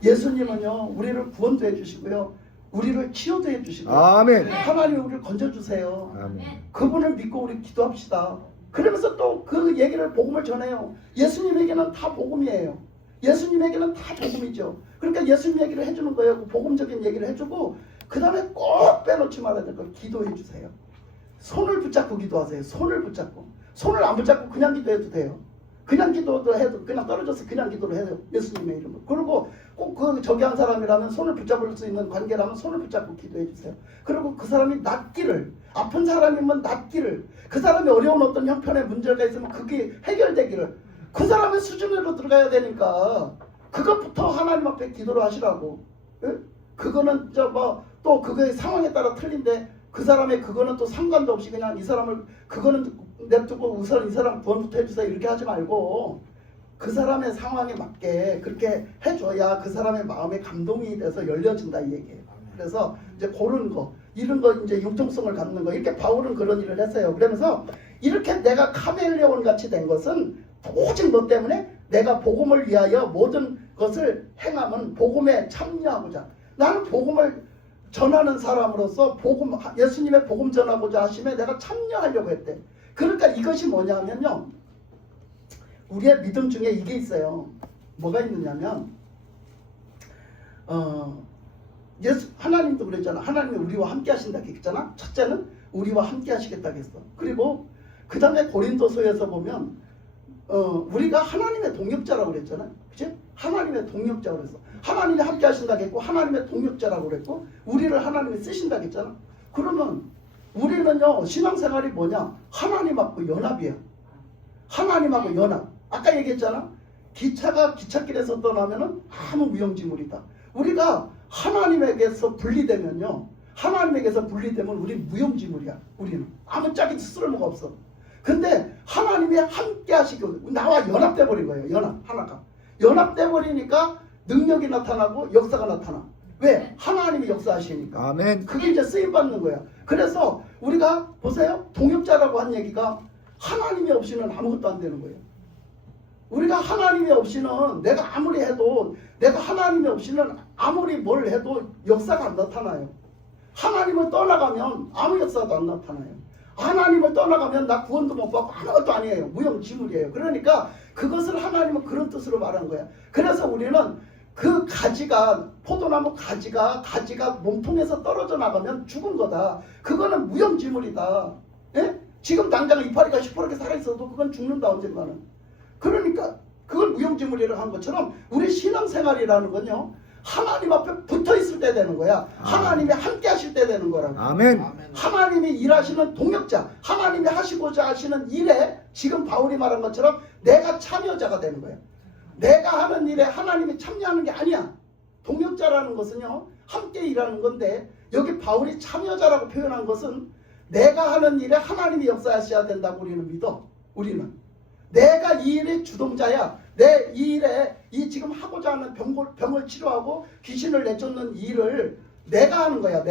예수님은요, 우리를 구원도 해주시고요, 우리를 치유도 해주시고요. 아멘. 하나님이 우리를 건져주세요. 아멘. 그분을 믿고 우리 기도합시다. 그러면서 또 그 얘기를 복음을 전해요. 예수님에게는 다 복음이에요. 예수님에게는 다 복음이죠. 그러니까 예수님 얘기를 해주는 거예요. 그 복음적인 얘기를 해주고 그 다음에 꼭 빼놓지 말아야 될 걸 기도해 주세요. 손을 붙잡고 기도하세요. 손을 붙잡고. 손을 안 붙잡고 그냥 기도해도 돼요. 그냥 기도도 해도 그냥 떨어져서 그냥 기도를 해요. 예수님의 이름으로. 그리고 꼭 그 저기 한 사람이라면 손을 붙잡을 수 있는 관계라면 손을 붙잡고 기도해 주세요. 그리고 그 사람이 낫기를, 아픈 사람이면 낫기를, 그 사람이 어려운 어떤 형편의 문제가 있으면 그게 해결되기를, 그 사람의 수준으로 들어가야 되니까 그것부터 하나님 앞에 기도를 하시라고. 예? 그거는 또 그거의 상황에 따라 틀린데 그 사람의 그거는 또 상관도 없이 그냥 이 사람을 그거는 냅두고 우선 이 사람 구원부터 해주세요 이렇게 하지 말고 그 사람의 상황에 맞게 그렇게 해줘야 그 사람의 마음에 감동이 돼서 열려진다 이 얘기예요. 그래서 이제 그런 거 이런 거 이제 융통성을 갖는 거 이렇게 바울은 그런 일을 했어요. 그러면서 이렇게 내가 카멜레온 같이 된 것은 오직 뭐 때문에 내가 복음을 위하여 모든 것을 행함은 복음에 참여하고자 나는 복음을 전하는 사람으로서 복음 예수님의 복음 전하고자 하심에 내가 참여하려고 했대. 그러니까 이것이 뭐냐면요, 우리의 믿음 중에 이게 있어요. 뭐가 있느냐면 하나님도 그랬잖아. 하나님이 우리와 함께 하신다고 했잖아. 첫째는 우리와 함께 하시겠다고 했어. 그리고 그 다음에 고린도서에서 보면 우리가 하나님의 동역자라고 그랬잖아. 그치? 하나님의 동역자라고 그랬어. 하나님이 함께 하신다고 했고 하나님의 동역자라고 그랬고 우리를 하나님이 쓰신다고 했잖아. 그러면 우리는요, 신앙생활이 뭐냐? 하나님하고 연합이야. 하나님하고 연합. 아까 얘기했잖아. 기차가 기찻길에서 떠나면은 아무 무용지물이다. 우리가 하나님에게서 분리되면요, 하나님에게서 분리되면 우리 무용지물이야. 우리는 아무 짝이 쓸모가 없어. 근데 하나님이 함께 하시고 나와 연합돼 버린 거예요. 연합 하나가 연합돼 버리니까 능력이 나타나고 역사가 나타나. 왜? 하나님이 역사하시니까. 아멘. 그게 이제 쓰임 받는 거야. 그래서 우리가 보세요. 동역자라고 한 얘기가 하나님이 없이는 아무것도 안 되는 거예요. 우리가 하나님이 없이는 내가 아무리 해도 내가 하나님이 없이는 아무리 뭘 해도 역사가 안 나타나요. 하나님을 떠나가면 아무 역사도 안 나타나요. 하나님을 떠나가면 나 구원도 못 받고 아무것도 아니에요. 무용지물이에요. 그러니까 그것을 하나님은 그런 뜻으로 말한 거야. 그래서 우리는 그 가지가 포도나무 가지가 몸통에서 떨어져 나가면 죽은 거다. 그거는 무용지물이다. 예? 지금 당장 이파리가 시퍼렇게 살아있어도 그건 죽는다 언젠가는. 그러니까 그걸 무용지물이라고 한 것처럼 우리 신앙생활이라는 건요, 하나님 앞에 붙어있을 때 되는 거야. 하나님이 함께 하실 때 되는 거라고. 아멘. 하나님이 일하시는 동역자, 하나님이 하시고자 하시는 일에 지금 바울이 말한 것처럼 내가 참여자가 되는 거야. 내가 하는 일에 하나님이 참여하는 게 아니야. 동역자라는 것은요, 함께 일하는 건데 여기 바울이 참여자라고 표현한 것은 내가 하는 일에 하나님이 역사하셔야 된다고 우리는 믿어. 우리는 내가 이 일의 주동자야. 내 이 일에 이 지금 하고자 하는 병을 치료하고 귀신을 내쫓는 일을 내가 하는 거야.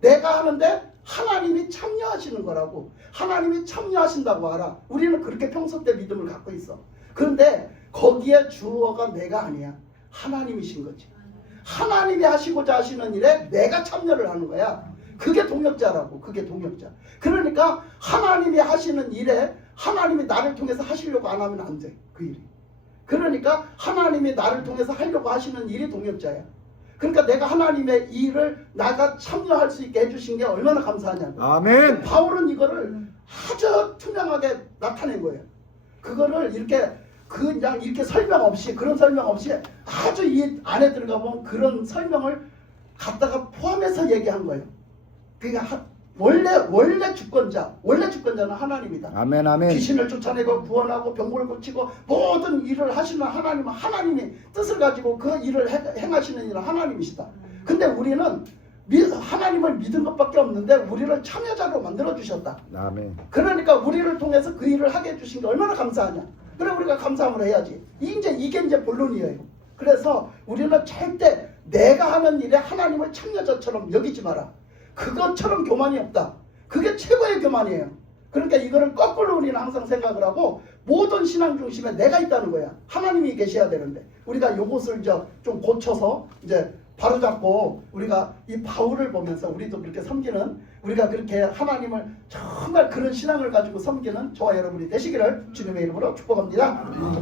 내가 하는데 하나님이 참여하시는 거라고. 하나님이 참여하신다고 알아. 우리는 그렇게 평소 때 믿음을 갖고 있어. 그런데 거기에 주어가 내가 아니야. 하나님이신 거지. 하나님이 하시고자 하시는 일에 내가 참여를 하는 거야. 그게 동역자라고. 그게 동역자. 그러니까 하나님이 하시는 일에 하나님이 나를 통해서 하시려고 안 하면 안 돼. 그 일이. 그러니까 하나님이 나를 통해서 하려고 하시는 일이 동역자야. 그러니까 내가 하나님의 일을 나가 참여할 수 있게 해주신 게 얼마나 감사하냐고. 아멘. 바울은 이거를 아주 투명하게 나타낸 거예요. 그거를 이렇게 그냥 이렇게 설명 없이, 그런 설명 없이 아주 이 안에 들어가 보면 그런 설명을 갖다가 포함해서 얘기한 거예요. 그러니까 원래 주권자는 하나님이다. 아멘. 아멘. 귀신을 쫓아내고 구원하고 병고를 고치고 모든 일을 하시는 하나님은 하나님이 뜻을 가지고 그 일을 행하시는 일은 하나님이시다. 근데 우리는 하나님을 믿은 것밖에 없는데 우리를 참여자로 만들어 주셨다. 아멘. 그러니까 우리를 통해서 그 일을 하게 해주신 게 얼마나 감사하냐. 그래 우리가 감사함을 해야지. 이게 이제 본론이에요. 그래서 우리는 절대 내가 하는 일에 하나님을 참여자처럼 여기지 마라. 그것처럼 교만이 없다. 그게 최고의 교만이에요. 그러니까 이거를 거꾸로 우리는 항상 생각을 하고 모든 신앙 중심에 내가 있다는 거야. 하나님이 계셔야 되는데 우리가 요것을 좀 고쳐서 이제 바로잡고 우리가 이 바울을 보면서 우리도 그렇게 섬기는, 우리가 그렇게 하나님을 정말 그런 신앙을 가지고 섬기는 저와 여러분이 되시기를 주님의 이름으로 축복합니다.